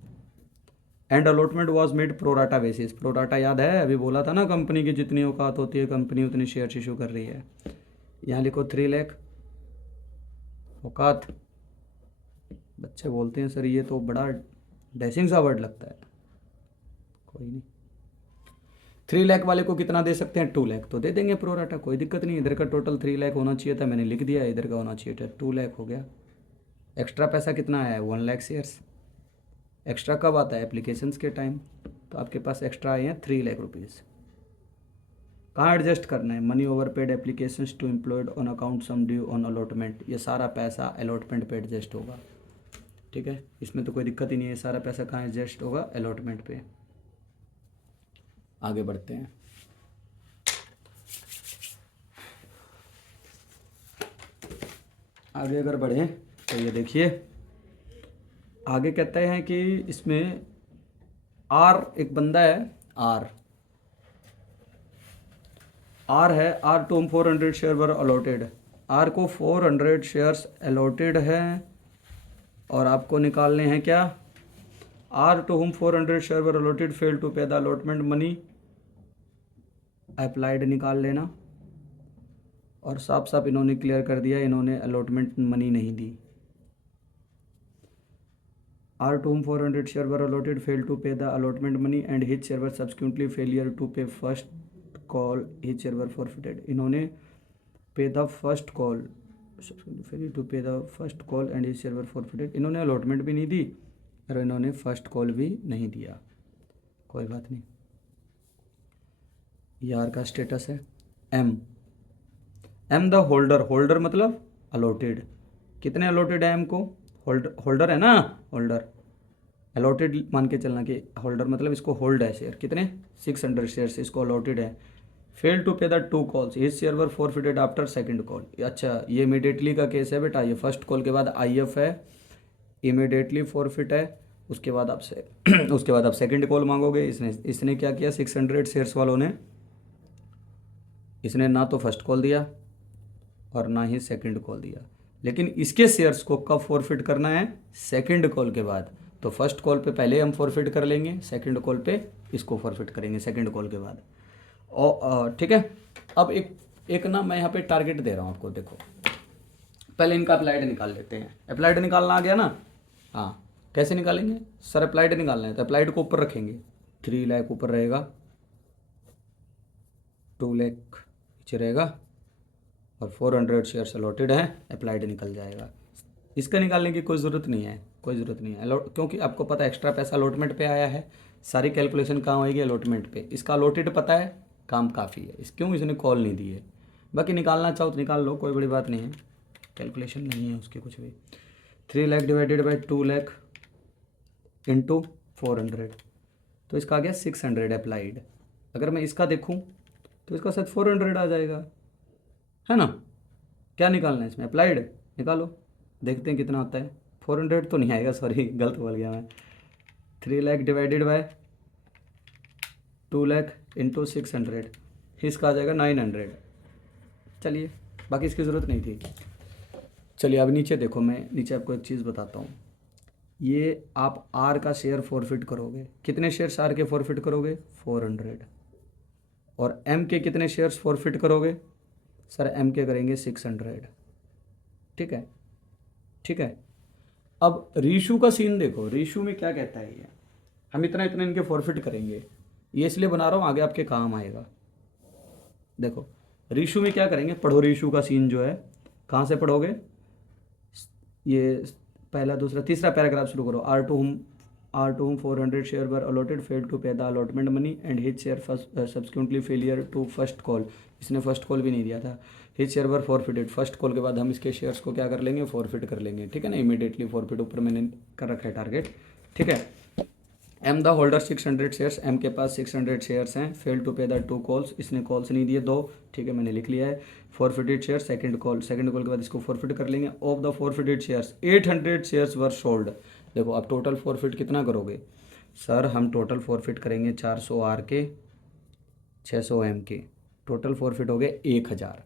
And allotment was made pro rata basis. Pro rata याद है, अभी बोला था ना, कंपनी की जितनी औकात होती है कंपनी उतनी शेयर इशू कर रही है। यहाँ लिखो 3 लाख औकात। बच्चे बोलते हैं सर ये तो बड़ा डैशिंग सा वर्ड लगता है, कोई नहीं। 3 लाख वाले को कितना दे सकते हैं 2 लाख, तो दे देंगे प्रोराटा, कोई दिक्कत नहीं। इधर का टोटल 3 लाख होना चाहिए था, मैंने लिख दिया, इधर का होना चाहिए था 2 लाख हो गया। एक्स्ट्रा पैसा कितना आया है 1 लाख शेयर्स। एक्स्ट्रा कब आता है एप्लीकेशंस के टाइम, तो आपके पास एक्स्ट्रा आए हैं 3 लाख रुपीज़। कहाँ एडजस्ट करना है, money overpaid applications to employed on account sum due on allotment. ये सारा पैसा अलॉटमेंट पे एडजस्ट होगा, ठीक है, इसमें तो कोई दिक्कत ही नहीं है। सारा पैसा कहाँ एडजस्ट होगा अलॉटमेंट पे। आगे बढ़ते हैं। आगे अगर बढ़ें तो ये देखिए, आगे कहते हैं कि इसमें आर एक बंदा है, आर है, R to 400 share were allotted. R को 400 शेयर्स अलॉटेड है और आपको निकालने हैं क्या, are to whom 400 share were allotted fail to pay the allotment money applied निकाल लेना। और साफ साफ इन्होंने क्लियर कर दिया, इन्होंने अलॉटमेंट मनी नहीं दी। R to whom 400 share were allotted failed to pay the allotment money and his share were subsequently failure to pay first call, his share were forfeited। इन्होंने pay the first call, failure to pay the first call and his share were forfeited। इन्होंने allotment भी नहीं दी और इन्होंने first call भी नहीं दिया। कोई बात नहीं। यार का स्टेटस है एम द होल्डर मतलब अलॉटेड। कितने अलॉटेड है एम को? होल्डर है ना, होल्डर। अलॉटेड मान के चलना कि होल्डर मतलब इसको होल्ड है शेयर। कितने? 600 शेयर इसको अलॉटेड है। Fail to pay the 2 calls, his share were forfeited after second call. अच्छा, ये इमीडिएटली का केस है बेटा। ये फर्स्ट कॉल के बाद IF है, इमीडिएटली फॉरफिट है। उसके बाद आपसे उसके बाद आप सेकंड कॉल मांगोगे। इसने क्या किया? 600 शेयर्स वालों ने, इसने ना तो फर्स्ट कॉल दिया और ना ही सेकंड कॉल दिया। लेकिन इसके शेयर्स को कब फॉरफिट करना है? सेकंड कॉल के बाद। तो फर्स्ट कॉल पे पहले हम फॉरफिट कर लेंगे, सेकंड कॉल पे इसको फॉरफिट करेंगे सेकंड कॉल के बाद। और ठीक है। अब एक ना मैं यहाँ पे टारगेट दे रहा हूँ आपको। देखो, पहले इनका अप्लाइड निकाल लेते हैं। अप्लाइड निकालना आ गया ना? हाँ, कैसे निकालेंगे सर? अप्लाइड निकालना है तो अप्लाइड को ऊपर रखेंगे। 3 लाख ऊपर रहेगा, 2 लाख नीचे रहेगा और 400 शेयर्स अलॉटेड हैं, अप्लाइड निकल जाएगा। इसका निकालने की कोई ज़रूरत नहीं है, कोई ज़रूरत नहीं है। क्योंकि आपको पता है एक्स्ट्रा पैसा अलॉटमेंट पे आया है। सारी कैलकुलेशन कहाँ होगी? अलॉटमेंट पे। इसका अलॉटेड पता है, काम काफ़ी है। क्यों इसने कॉल नहीं दी है। बाकी निकालना चाहो तो निकाल लो, कोई बड़ी बात नहीं है, कैलकुलेशन नहीं है उसकी कुछ भी। 3 lakh divided by 2 lakh into 400, तो इसका आ गया 600 अप्लाइड। अगर मैं इसका देखूँ तो इसका शायद 400 आ जाएगा, है ना? क्या निकालना है इसमें? अप्लाइड निकालो, देखते हैं कितना आता है। 400 तो नहीं आएगा, सॉरी गलत बोल गया मैं। 3 lakh divided by 2 lakh into 600, इसका आ जाएगा 900। चलिए, बाकी इसकी ज़रूरत नहीं थी। चलिए अब नीचे देखो, मैं नीचे आपको एक चीज़ बताता हूँ। ये आप आर का शेयर फॉरफिट करोगे। कितने शेयर्स आर के फॉरफिट करोगे? 400। और एम के कितने शेयर्स फॉरफिट करोगे? सर एम के करेंगे 600। ठीक है, ठीक है। अब रीशू का सीन देखो, रीशू में क्या कहता है ये, हम इतना इतना इनके फॉरफिट करेंगे। ये इसलिए बना रहा हूँ, आगे आपके काम आएगा। देखो रीशू में क्या करेंगे, पढ़ो रीशू का सीन जो है। कहाँ से पढ़ोगे? ये पहला, दूसरा, तीसरा पैराग्राफ शुरू करो। Are to whom 400 share were allotted failed to pay the allotment money and his share subsequently failure to first call. इसने फर्स्ट कॉल भी नहीं दिया था। His share were forfeited. First call के बाद हम इसके शेयर्स को क्या कर लेंगे? फॉरफिट कर लेंगे। ठीक है ना? इमीडिएटली फॉरफिट ऊपर मैंने कर रखा है टारगेट। ठीक है। M the holder 600 shares. M के पास 600 शेयर्स हैं। Fail to pay the 2 calls. इसने कॉल्स नहीं दिए 2। ठीक है, मैंने लिख लिया है। फॉरफिटेड शेयर सेकंड कॉल के बाद इसको फॉरफिट कर लेंगे। Of the forfeited shares 800 shares were sold. देखो अब टोटल फॉरफिट कितना करोगे? सर हम टोटल फॉरफिट करेंगे 400 आर के, 600 एम के। टोटल फॉरफिट हो गए 1000।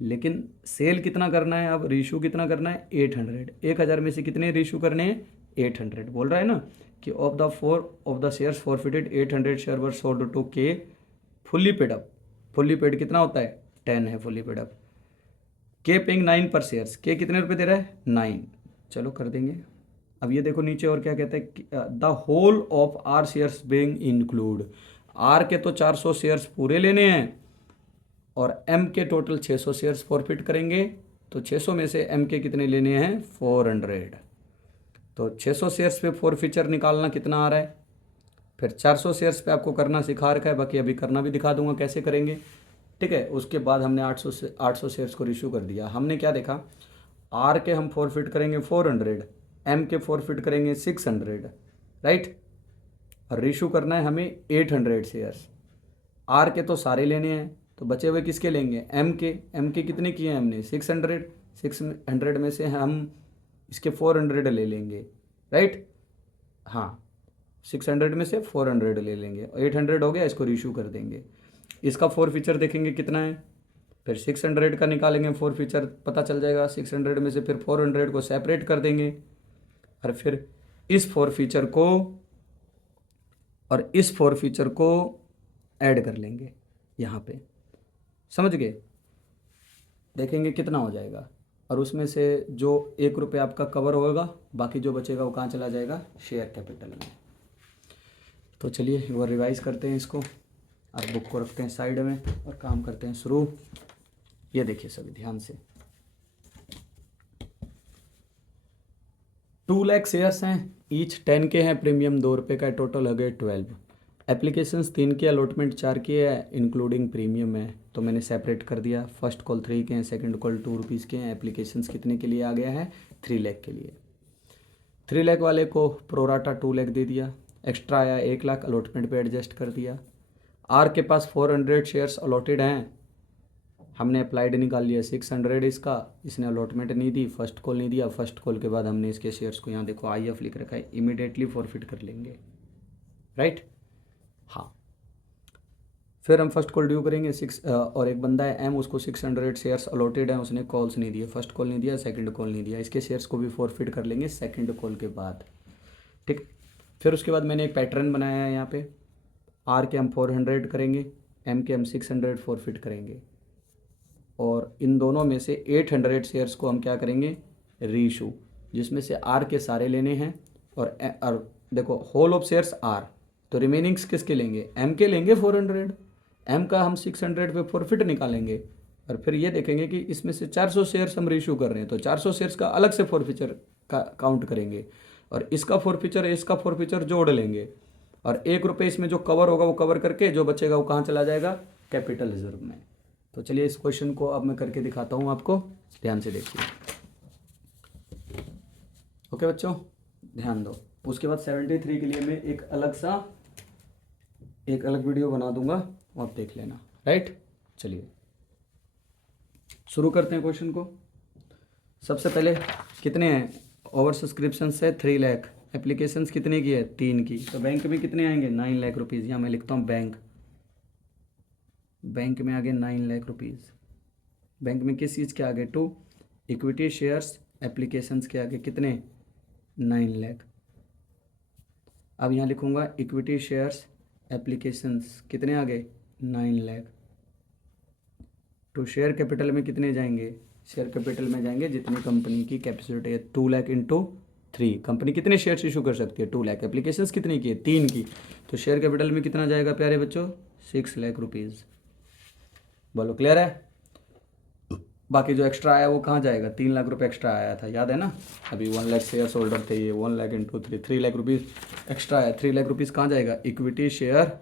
लेकिन सेल कितना करना है? अब रीशू कितना करना है? 800। 1000 में से कितने रीशू करने हैं? 800। बोल रहा है ना कि of the shares forfeited 800 share were sold to K fully paid up. Fully paid कितना होता है? 10 है fully paid up. K paying 9 per shares. के कितने रुपए दे रहा है? 9। चलो कर देंगे। अब ये देखो नीचे और क्या कहता है, the whole of R shares being include. R के तो 400 शेयर्स पूरे लेने हैं और एम के टोटल 600 शेयर्स फॉरफिट करेंगे। तो 600 में से एम के कितने लेने हैं? 400। तो 600 शेयर्स पे फॉरफिचर निकालना कितना आ रहा है? फिर 400 शेयर्स पे आपको करना सिखा रखा है, बाकी अभी करना भी दिखा दूंगा कैसे करेंगे। ठीक है। उसके बाद हमने 800 शेयर्स को रिश्यू कर दिया। हमने क्या देखा? आर के हम फॉरफिट करेंगे 400, एम के फॉरफिट करेंगे 600, राइट। और रिश्यू करना है हमें 800 शेयर्स। आर के तो सारे लेने हैं, तो बचे हुए किसके लेंगे? एम के कितने किए हैं हमने? 600 में से हम इसके 400 ले लेंगे, राइट। हाँ, 600 में से 400 ले लेंगे। 800 हो गया, इसको रिश्यू कर देंगे। इसका फॉरफिचर देखेंगे कितना है, फिर 600 का निकालेंगे फॉरफिचर, पता चल जाएगा। 600 में से फिर 400 को सेपरेट कर देंगे और फिर इस फॉरफिचर को ऐड कर लेंगे यहाँ पे। समझ गए? देखेंगे कितना हो जाएगा, और उसमें से जो 1 रुपये आपका कवर होगा, बाकी जो बचेगा वो कहाँ चला जाएगा, शेयर कैपिटल में। तो चलिए एक बार रिवाइज करते हैं इसको। अब बुक को रखते हैं साइड में और काम करते हैं शुरू। ये देखिए सभी ध्यान से, 2 लाख शेयर्स हैं, ईच 10 के हैं, प्रीमियम 2 रुपये का, टोटल हो गए 12। एप्लीकेशंस 3 की, अलॉटमेंट 4 की है, इंक्लूडिंग प्रीमियम है, तो मैंने सेपरेट कर दिया। फर्स्ट कॉल 3 के हैं, सेकंड कॉल 2 रुपीज़ के हैं। एप्लीकेशंस कितने के लिए आ गया है, 3 लाख के लिए। 3 लाख वाले को प्रोराटा 2 लाख दे दिया, एक्स्ट्रा आया 1 लाख, अलॉटमेंट पे एडजस्ट कर दिया। आर के पास 400 शेयर्स अलॉटेड हैं, हमने अप्लाइड निकाल लिया 600 इसका, इसने अलॉटमेंट नहीं दी, फर्स्ट कॉल नहीं दिया। फर्स्ट कॉल के बाद हमने इसके शेयर्स को, यहाँ देखो IF लिख रखा है, इमीडिएटली फॉरफिट कर लेंगे, राइट। हाँ, फिर हम फर्स्ट कॉल ड्यू करेंगे 6, और एक बंदा है M, उसको 600 शेयर्स अलॉटेड हैं, उसने कॉल्स नहीं दिए, फर्स्ट कॉल नहीं दिया, सेकंड कॉल नहीं दिया, इसके शेयर्स को भी फॉरफिट कर लेंगे सेकंड कॉल के बाद, ठीक। फिर उसके बाद मैंने एक पैटर्न बनाया है यहाँ पे, R के हम 400 करेंगे, M के हम 600 फॉरफिट करेंगे, और इन दोनों में से 800 शेयर्स को हम क्या करेंगे, रीइशू, जिसमें से R के सारे लेने हैं, और देखो होल ऑफ शेयर्स R, तो रिमेनिंग्स किसके लेंगे, M के लेंगे 400, M का हम 600 पे फॉरफिट निकालेंगे, और फिर ये देखेंगे कि इसमें से 400 शेयर्स हम रीइशू कर रहे हैं, तो 400 शेयर्स का अलग से फॉरफिचर का काउंट करेंगे, और इसका फॉरफिचर जोड़ लेंगे, और 1 रुपये इसमें जो कवर होगा वो कवर करके जो बचेगा वो कहाँ चला जाएगा, कैपिटल रिजर्व में। तो चलिए इस क्वेश्चन को अब मैं करके दिखाता हूँ आपको, ध्यान से देखिए। ओके बच्चों, ध्यान दो। उसके बाद 73 के लिए मैं एक अलग वीडियो बना दूंगा, वो आप देख लेना, राइट। चलिए शुरू करते हैं क्वेश्चन को। सबसे पहले कितने हैं, ओवर सब्सक्रिप्शन है 3 लाख, एप्लीकेशंस कितने की है, 3 की, तो बैंक में कितने आएंगे, 9 लाख रुपीज़। यहाँ मैं लिखता हूँ बैंक में आगे 9 लाख रुपीज़। बैंक में किस चीज़ के आगे, 2 इक्विटी शेयर्स एप्लीकेशंस के आगे कितने, 9 लाख। अब यहाँ लिखूँगा इक्विटी शेयर्स एप्लीकेशंस कितने आगे, 9 लाख। तो शेयर कैपिटल में कितने जाएंगे, शेयर कैपिटल में जाएंगे जितनी कंपनी की कैपेसिटी है, 2 लाख इंटू 3। कंपनी कितने शेयर्स इशू कर सकती है, 2 लाख। एप्लीकेशंस कितनी की है, 3 की, तो शेयर कैपिटल में कितना जाएगा प्यारे बच्चों, 6 लाख रुपीज़। बोलो क्लियर है। बाकी जो एक्स्ट्रा आया वो कहाँ जाएगा, 3 लाख रुपए एक्स्ट्रा आया था, याद है ना, अभी 1 लाख शेयर होल्डर थे, ये 1 lakh into 3 lakh rupees extra आया। 3 लाख रुपीज़ कहाँ जाएगा, इक्विटी शेयर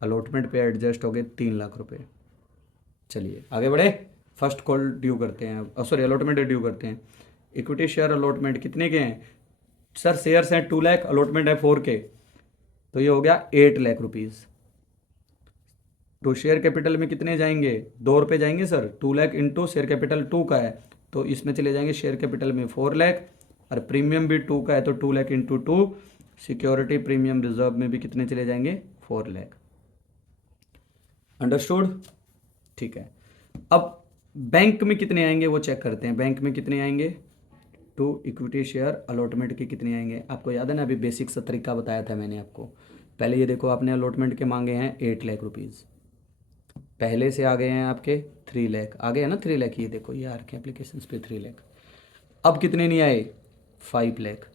अलॉटमेंट पे एडजस्ट हो गए 3 लाख रुपए। चलिए आगे बढ़े, फर्स्ट कॉल ड्यू करते हैं, सॉरी अलॉटमेंट ड्यू करते हैं। इक्विटी शेयर अलॉटमेंट कितने के हैं सर, शेयर्स हैं 2 लाख, अलॉटमेंट है 4 के, तो ये हो गया 8 लाख रुपीज़। तो शेयर कैपिटल में कितने जाएंगे, 2 रुपये जाएंगे sir, 2 lakh into share capital 2 का है, तो इसमें चले जाएंगे शेयर कैपिटल में 4 लाख, और प्रीमियम भी 2 का है, तो 2 lakh into 2, security premium reserve में भी कितने चले जाएंगे, 4 लाख। अंडरस्टूड, ठीक है। अब बैंक में कितने आएंगे वो चेक करते हैं, बैंक में कितने आएंगे, 2 इक्विटी शेयर अलॉटमेंट के कितने आएंगे। आपको याद है ना, अभी बेसिक सा तरीका बताया था मैंने आपको। पहले ये देखो, आपने अलॉटमेंट के मांगे हैं 8 लाख रुपीज़, पहले से आ गए हैं आपके 3 लाख, आ गए हैं ना 3 लाख, ये देखो ये आर के एप्लीकेशन पे 3 लाख। अब कितने नहीं आए, 5 लाख।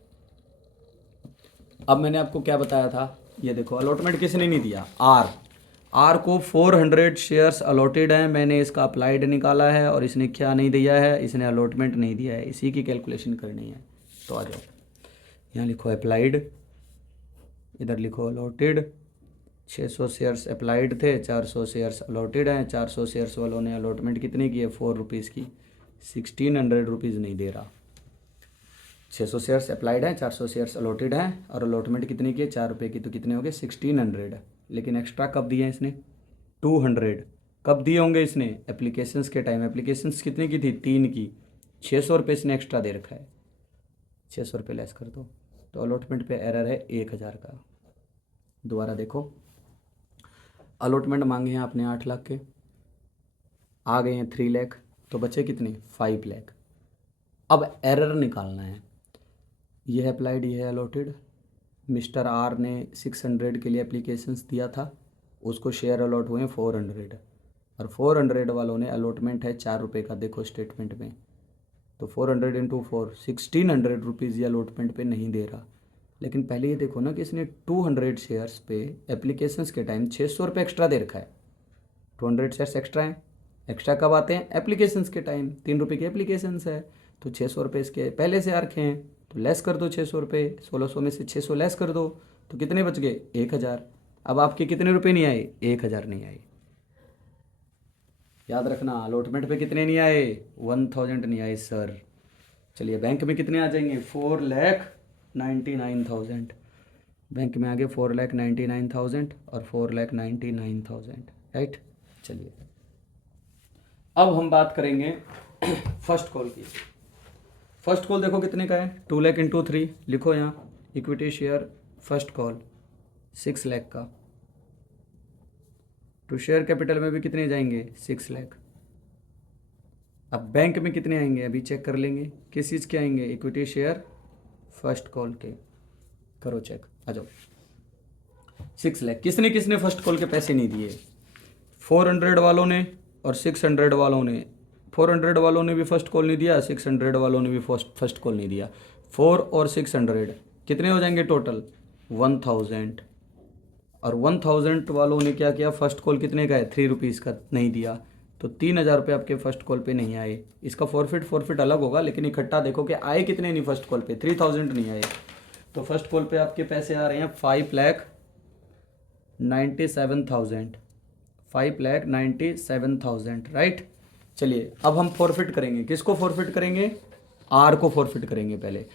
अब मैंने आपको क्या बताया था, ये देखो अलॉटमेंट किसने नहीं दिया, आर को 400 शेयर्स अलॉटेड हैं, मैंने इसका अप्लाइड निकाला है, और इसने क्या नहीं दिया है, इसने अलॉटमेंट नहीं दिया है, इसी की कैलकुलेशन करनी है। तो आ जाओ, यहाँ लिखो अप्लाइड, इधर लिखो अलॉटेड। 600 शेयर्स अप्लाइड थे, 400 शेयर्स अलॉटेड हैं, 400 शेयर्स वालों ने अलॉटमेंट कितने की है, 4 रुपीज़ की, 1600 रुपीज़ नहीं दे रहा। 600 शेयर्स अप्लाइड हैं, 400 शेयर्स अलॉटेड हैं, और अलॉटमेंट कितने की है, 4 रुपये की, तो कितने हो गए 1600। लेकिन एक्स्ट्रा कब दिए हैं इसने, 200 कब दिए होंगे इसने, एप्लीकेशंस के टाइम। एप्लीकेशंस कितने की थी, 3 की, 600 रुपये इसने एक्स्ट्रा दे रखा है, 600 रुपये लेस कर दो, तो अलॉटमेंट पे एरर है 1000 का। दोबारा देखो, अलॉटमेंट मांगे हैं आपने 8 लाख के, आ गए हैं 3 लाख, तो बचे कितने, 5 लाख। अब एरर निकालना है, ये है अप्लाइड, ये है अलॉटेड। मिस्टर आर ने 600 के लिए एप्लीकेशंस दिया था, उसको शेयर अलॉट हुए 400, और 400 वालों ने अलॉटमेंट है 4 रुपये का, देखो स्टेटमेंट में, तो 400 इंटू 4 1600 रुपीज़ ये अलॉटमेंट पे नहीं दे रहा। लेकिन पहले ये देखो ना कि इसने 200 शेयर्स पे एप्लीकेशंस के टाइम 600 रुपये एक्स्ट्रा दे रखा है। 200 शेयर्स एक्स्ट्रा हैं, एक्स्ट्रा कब आते हैं? एप्लीकेशंस के टाइम। 3 रुपये की एप्लीकेशंस है तो 600 रुपये इसके पहले से आ रखे हैं, तो लेस कर दो 600 रुपये, 1600 में से 600 लेस कर दो तो कितने बच गए? 1000। अब आपके कितने रुपये नहीं आए? 1000 नहीं आए। याद रखना, अलॉटमेंट पे कितने नहीं आए? 1000 नहीं आए सर। चलिए बैंक में कितने आ जाएंगे? 4,99,000। बैंक में आगे 4,99,000 और 4,99,000, राइट। चलिए अब हम बात करेंगे फर्स्ट कॉल की। फर्स्ट कॉल देखो कितने का है? 2 लाख इंटू 3 लिखो यहाँ, equity share first call 6 lakh का। तो शेयर कैपिटल में भी कितने जाएंगे? 6 लाख। अब बैंक में कितने आएंगे अभी चेक कर लेंगे। किस चीज़ के आएंगे? इक्विटी शेयर फर्स्ट कॉल के। करो चेक, आ जाओ। 6 लाख। किसने किसने फर्स्ट कॉल के पैसे नहीं दिए? 400 वालों ने और 600 वालों ने। 400 वालों ने भी फर्स्ट कॉल नहीं दिया, 600 वालों ने भी फर्स्ट कॉल नहीं दिया। 4 और 600 कितने हो जाएंगे टोटल? 1000। और 1000 वालों ने क्या किया? फर्स्ट कॉल कितने का है? 3 रुपीज़ का नहीं दिया, तो 3000 रुपये आपके फर्स्ट कॉल पे नहीं आए। इसका फॉरफिट अलग होगा, लेकिन इकट्ठा देखो कि आए कितने नहीं फर्स्ट कॉल पे? 3000 नहीं आए। तो फर्स्ट कॉल पे आपके पैसे आ रहे हैं 5,97,000। 5,97,000, राइट। चलिए अब हम फॉरफिट करेंगे। किसको फॉरफिट करेंगे? आर को फॉरफिट करेंगे पहले।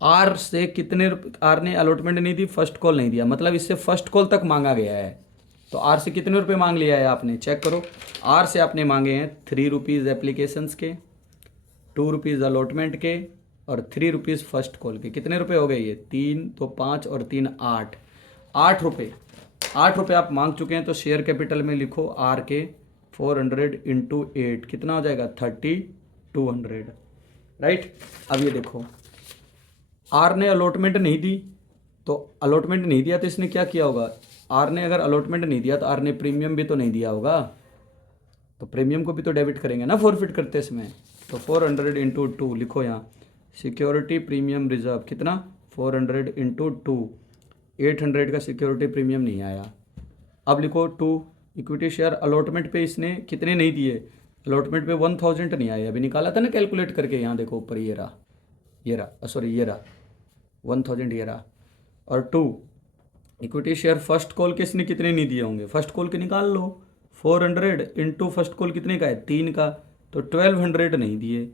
आर से कितने? आर ने अलॉटमेंट नहीं दी, फर्स्ट कॉल नहीं दिया, मतलब इससे फर्स्ट कॉल तक मांगा गया है। तो आर से कितने रुपए मांग लिया है आपने? चेक करो। आर से आपने मांगे हैं 3 रुपीज़ एप्लीकेशंस के, 2 रुपीज़ अलॉटमेंट के और 3 रुपीज़ फर्स्ट कॉल के। कितने रुपए हो गए ये? 3 तो 5 और 3 8, 8 रुपये। 8 रुपये आप मांग चुके हैं, तो शेयर कैपिटल में लिखो आर के 400 इंटू 8 कितना हो जाएगा? 3200, राइट। अब ये देखो, आर ने अलॉटमेंट नहीं दी, तो अलॉटमेंट नहीं दिया तो इसने क्या किया होगा? आर ने अगर अलॉटमेंट नहीं दिया तो आर ने प्रीमियम भी तो नहीं दिया होगा, तो प्रीमियम को भी तो डेबिट करेंगे ना फॉरफिट करते इसमें। तो 400 इंटू 2 लिखो यहाँ, सिक्योरिटी प्रीमियम रिजर्व कितना? 400 इंटू 2, 800 का सिक्योरिटी प्रीमियम नहीं आया। अब लिखो 2, इक्विटी शेयर अलॉटमेंट पे इसने कितने नहीं दिए? अलॉटमेंट पे 1000 नहीं आए, अभी निकाला था ना कैलकुलेट करके, यहाँ देखो ऊपर ये रहा, ये रहा, सॉरी ये रहा 1000, ये रहा। और 2, इक्विटी शेयर फर्स्ट कॉल किसने कितने नहीं दिए होंगे? फर्स्ट कॉल के निकाल लो। 400 इंटू फर्स्ट कॉल कितने का है? 3 का, तो 1200 नहीं दिए।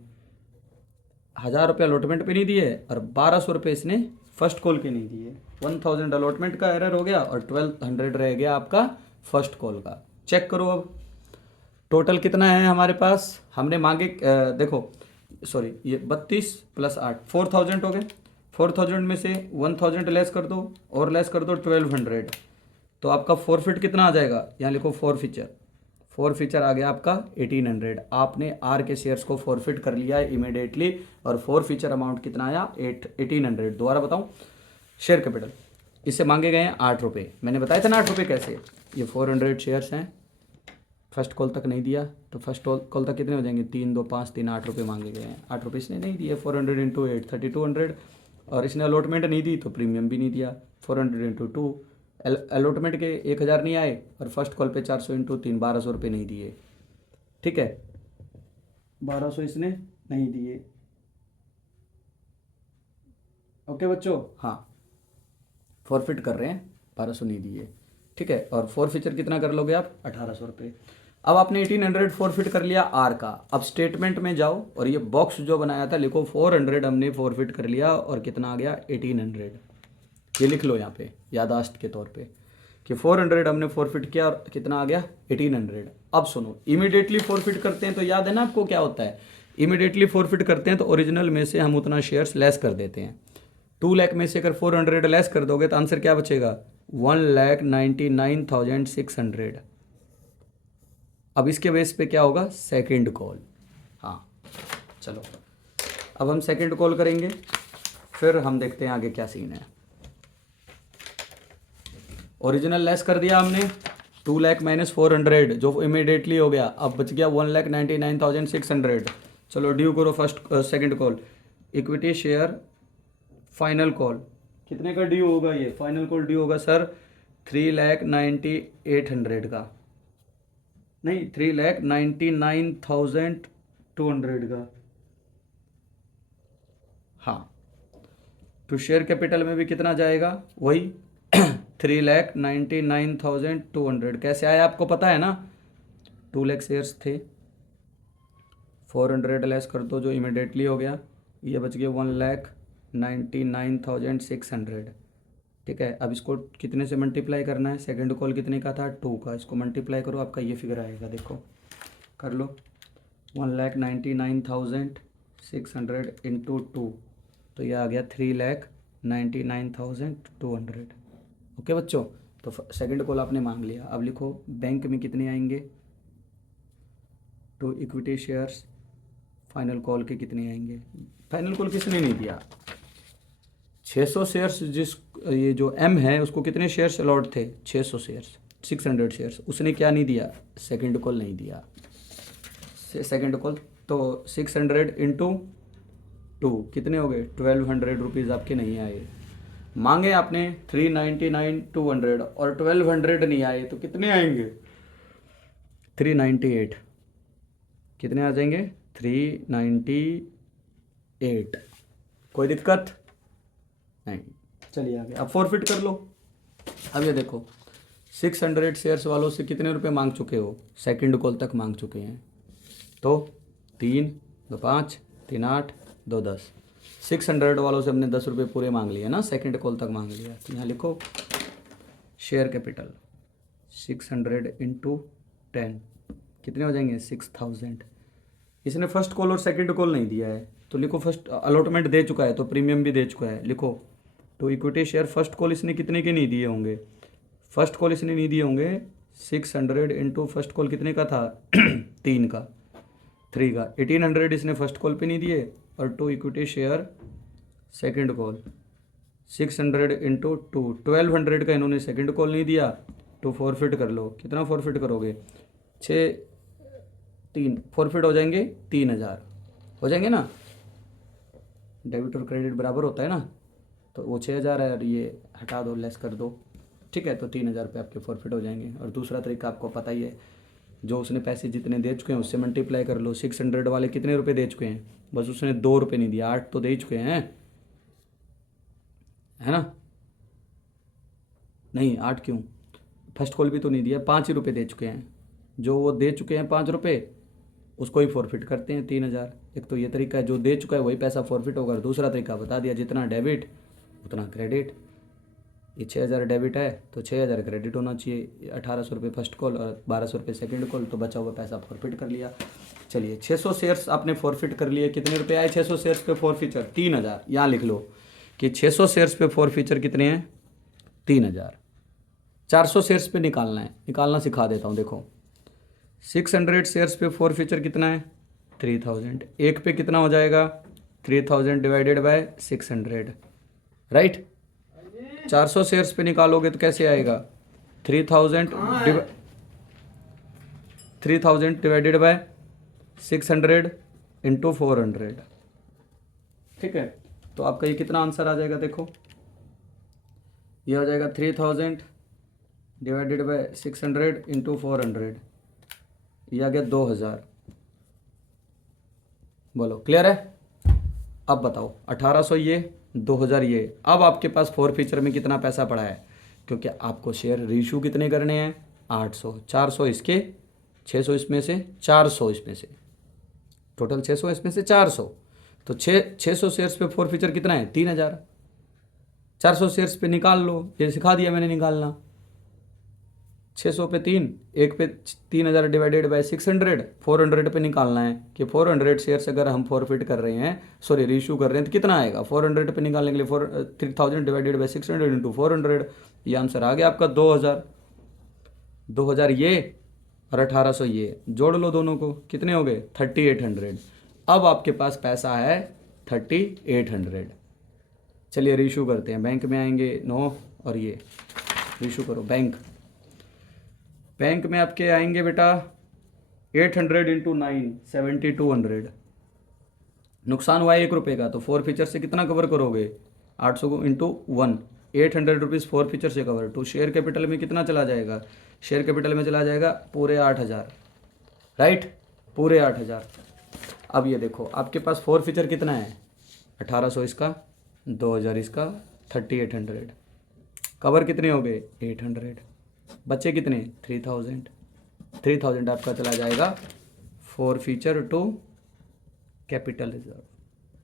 1000 रुपये अलॉटमेंट पे नहीं दिए और 1200 रुपये इसने फर्स्ट कॉल के नहीं दिए। 1000 अलॉटमेंट का एरर हो गया और 1200 रह गया आपका फर्स्ट कॉल का। चेक करो अब टोटल कितना है हमारे पास। हमने मांगे देखो, सॉरी ये 32 प्लस 8 4000 हो गए। 4000 में से 1000 लेस कर दो और लेस कर दो 1200, तो आपका फॉरफिट कितना आ जाएगा? यहाँ लिखो फॉरफीचर आ गया आपका 1800। आपने आर के शेयर्स को फॉरफिट कर लिया है इमीडिएटली, और फॉरफीचर अमाउंट कितना आया? 1800। दोबारा बताऊँ, शेयर कैपिटल इससे मांगे गए हैं 8 रुपये। मैंने बताया था ना 8 रुपये कैसे। ये 400 शेयर्स हैं, फर्स्ट कॉल तक नहीं दिया, तो फर्स्ट कॉल तक कितने हो जाएंगे? 3 2 5 3 8 रुपये मांगे गए हैं। 8 रुपये इसने नहीं दिए। 400 इंटू 8 3200, और इसने अलॉटमेंट नहीं दी तो प्रीमियम भी नहीं दिया। 400 इंटू 2, अलॉटमेंट के 1000 नहीं आए और फर्स्ट कॉल पे 400 इंटू 3 1200 रुपये नहीं दिए, ठीक है। 1200 इसने नहीं दिए, ओके बच्चों। हाँ, फॉरफिट कर रहे हैं, 1200 नहीं दिए, ठीक है। और फॉरफीचर कितना कर लोगे आप? 1800 रुपये। अब आपने 1800 फॉरफिट कर लिया आर का। अब स्टेटमेंट में जाओ और ये बॉक्स जो बनाया था लिखो 400 हमने फॉरफिट कर लिया और कितना आ गया? 1800। ये लिख लो यहाँ पे यादाश्त के तौर पे कि 400 हमने फॉरफिट किया और कितना आ गया? 1800। अब सुनो, इमीडिएटली फॉरफिट करते हैं तो याद है ना आपको क्या होता है? इमीडिएटली फॉरफिट करते हैं तो ओरिजिनल में से हम उतना शेयर्स लेस कर देते हैं। 2 लाख में से अगर 400 लेस कर दोगे तो आंसर क्या बचेगा? 1,99,600। अब इसके बेस पे क्या होगा? Second call. हाँ चलो, अब हम सेकंड कॉल करेंगे, फिर हम देखते हैं आगे क्या सीन है। ओरिजिनल लेस कर दिया हमने, 2 लाख माइनस 400 जो इमीडिएटली हो गया, अब बच गया 1,99,600। चलो ड्यू करो first second call. Equity share final call कितने का ड्यू होगा? ये फाइनल कॉल ड्यू होगा सर 3,98,800 का, नहीं 3,99,200 का। हाँ, तो शेयर कैपिटल में भी कितना जाएगा? वही 3,99,200। कैसे आया आपको पता है ना? 2 लाख शेयर्स थे, 400 लेस कर दो जो इमिडिएटली हो गया, ये बच गया 1,99,600। ठीक है, अब इसको कितने से मल्टीप्लाई करना है? सेकंड कॉल कितने का था? 2 का। इसको मल्टीप्लाई करो, आपका ये फिगर आएगा, देखो कर लो। 1,99,600 इंटू 2, तो ये आ गया 3,99,200। ओके बच्चों, तो सेकंड कॉल आपने मांग लिया। अब लिखो बैंक में कितने आएंगे? To equity shares final call के कितने आएंगे? फाइनल कॉल किसने नहीं दिया? 600 शेयर्स, जिस ये जो एम है उसको कितने शेयर्स अलॉट थे? 600 शेयर्स, 600 शेयर्स। उसने क्या नहीं दिया? सेकंड कॉल नहीं दिया। सेकंड कॉल तो 600 इंटू 2 कितने हो गए? 1,200 रुपीज़ आपके नहीं आए। मांगे आपने 399,200 और 1,200 नहीं आए, तो कितने आएंगे? 398। कितने आ जाएंगे? 398। कोई दिक्कत नहीं? चलिए आगे, अब फॉरफिट कर लो। अब ये देखो 600 शेयर्स वालों से कितने रुपए मांग चुके हो? सेकंड कॉल तक मांग चुके हैं, तो 3 2 5 3 8 2 10। 600 वालों से हमने 10 रुपये पूरे मांग लिए ना, सेकंड कॉल तक मांग लिया। तो यहाँ लिखो शेयर कैपिटल 600 इंटू 10 कितने हो जाएंगे? 6,000। इसने फर्स्ट कॉल और सेकंड कॉल नहीं दिया है, तो लिखो फर्स्ट अलॉटमेंट दे चुका है तो प्रीमियम भी दे चुका है। लिखो तो इक्विटी शेयर फर्स्ट कॉल इसने कितने के नहीं दिए होंगे? फर्स्ट कॉल इसने नहीं दिए होंगे 600 इंटू फर्स्ट कॉल कितने का था? 3 का, 3 का 1,800 इसने फर्स्ट कॉल पे नहीं दिए, और 2 equity share second call 600 into 2 1,200 का इन्होंने सेकंड कॉल नहीं दिया, तो फॉरफिट कर लो। कितना फॉरफिट करोगे? 3 फॉरफिट हो जाएंगे 3,000 हो जाएंगे ना। डेबिट और क्रेडिट बराबर होता है ना, तो वो 6,000 है और ये हटा दो, लेस कर दो। ठीक है, तो 3,000 रुपये आपके फॉरफिट हो जाएंगे। और दूसरा तरीका आपको पता ही है, जो उसने पैसे जितने दे चुके हैं उससे मल्टीप्लाई कर लो। 600 वाले कितने रुपए दे चुके हैं? बस उसने 2 रुपये नहीं दिया, 8 तो दे ही चुके हैं, है ना? नहीं 8 क्यों, फर्स्ट कॉल भी तो नहीं दिया, 5 ही रुपये दे चुके हैं। जो वो दे चुके हैं 5 रुपये, उसको ही फॉरफिट करते हैं 3,000। एक तो ये तरीका है, जो दे चुका है वही पैसा फॉरफिट होगा। और दूसरा तरीका बता दिया, जितना डेबिट उतना क्रेडिट। ये 6,000 डेबिट है तो 6,000 क्रेडिट होना चाहिए। 1,800 रुपये फर्स्ट कॉल और 1,200 रुपये सेकेंड कॉल, तो बचा हुआ पैसा फॉरफिट कर लिया। चलिए 600 शेयर्स आपने फॉरफिट कर लिए। कितने रुपए आए 600 शेयर्स पे फॉरफीचर? 3,000। यहाँ लिख लो कि 600 शेयर्स पे फॉरफीचर कितने हैं? 3,000। 400 शेयर्स पे निकालना है, निकालना सिखा देता हूँ। देखो 600 शेयर्स पे फॉरफीचर कितना है? 3,000। एक पे कितना हो जाएगा? 3,000 डिवाइडेड बाय 600, राइट। 400 शेयर्स पे निकालोगे तो कैसे आएगा? 3,000 डिवाइडेड बाय 600 इंटू 400। ठीक है, तो आपका ये कितना आंसर आ जाएगा? देखो ये हो जाएगा 3,000 डिवाइडेड बाय 600 इंटू 400, ये आ गया 2,000। बोलो क्लियर है? अब बताओ 1,800 ये, 2,000 ये। अब आपके पास फॉरफीचर में कितना पैसा पड़ा है? क्योंकि आपको शेयर रीशू कितने करने हैं? 800। 400 इसके, 600 इसमें से, 400 इसमें से, टोटल 600 इसमें से 400। तो 600 शेयर्स पे फॉरफीचर कितना है? 3,000। 400 शेयर्स पे निकाल लो, ये सिखा दिया मैंने निकालना। 600 पे 3, एक पे 3,000 डिवाइडेड बाय 600, 400 पे निकालना है कि 400 शेयर्स अगर हम फॉरफिट कर रहे हैं, सॉरी रीशू कर रहे हैं, तो कितना आएगा? 400 पे निकालने के लिए 3,000 डिवाइडेड बाय 600 इंटू 400, ये आंसर आ गया आपका 2,000। 2,000 ये और 1,800 ये, जोड़ लो दोनों को, कितने हो गए? 3,800। अब आपके पास पैसा है 3,800। चलिए रीशू करते हैं। बैंक में आएंगे 9 और ये रीशू करो बैंक। बैंक में आपके आएंगे बेटा 800 इंटू 9 7200। नुकसान हुआ है 1 रुपये का, तो फोर फीचर से कितना कवर करोगे? 800 को इंटू 1, 800 रुपीज़ फोर फीचर से कवर। तो शेयर कैपिटल में कितना चला जाएगा? शेयर कैपिटल में चला जाएगा पूरे 8000, राइट, पूरे 8000। अब ये देखो आपके पास फोर फीचर कितना है? 1800 इसका, 2000 इसका, 3800। कवर कितने हो गए? 800। बचे कितने? 3000। 3000 आपका चला जाएगा forfeiture to capital reserve.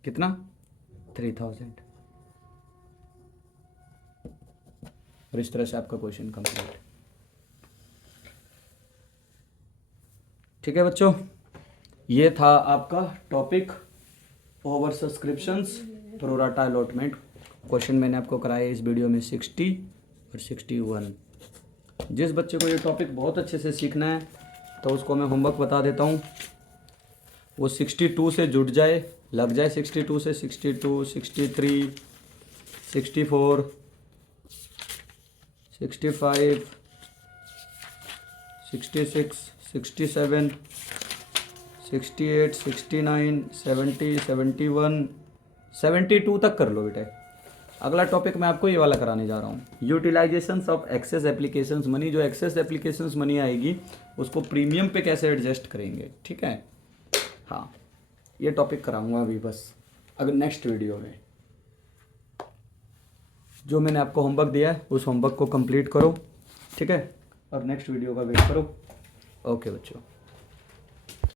कितना? 3000। और इस तरह से आपका क्वेश्चन कंप्लीट। ठीक है बच्चों, ये था आपका topic over subscriptions pro rata allotment. Question मैंने आपको कराया इस वीडियो में 60 और 61। जिस बच्चे को ये टॉपिक बहुत अच्छे से सीखना है तो उसको मैं होमवर्क बता देता हूँ। वो 62 से जुड़ जाए, लग जाए 62 से, 62, 63, 64, 65, 66, 67, 68, 69, 70, 71, 72 तक कर लो बेटे। अगला टॉपिक मैं आपको ये वाला कराने जा रहा हूँ, utilization of excess applications money. जो एक्सेस एप्लीकेशंस मनी आएगी उसको प्रीमियम पे कैसे एडजस्ट करेंगे, ठीक है। हाँ, ये टॉपिक कराऊंगा अभी बस, अगर नेक्स्ट वीडियो में। जो मैंने आपको होमवर्क दिया है उस होमवर्क को कंप्लीट करो, ठीक है, और नेक्स्ट वीडियो का वेट करो। ओके बच्चों।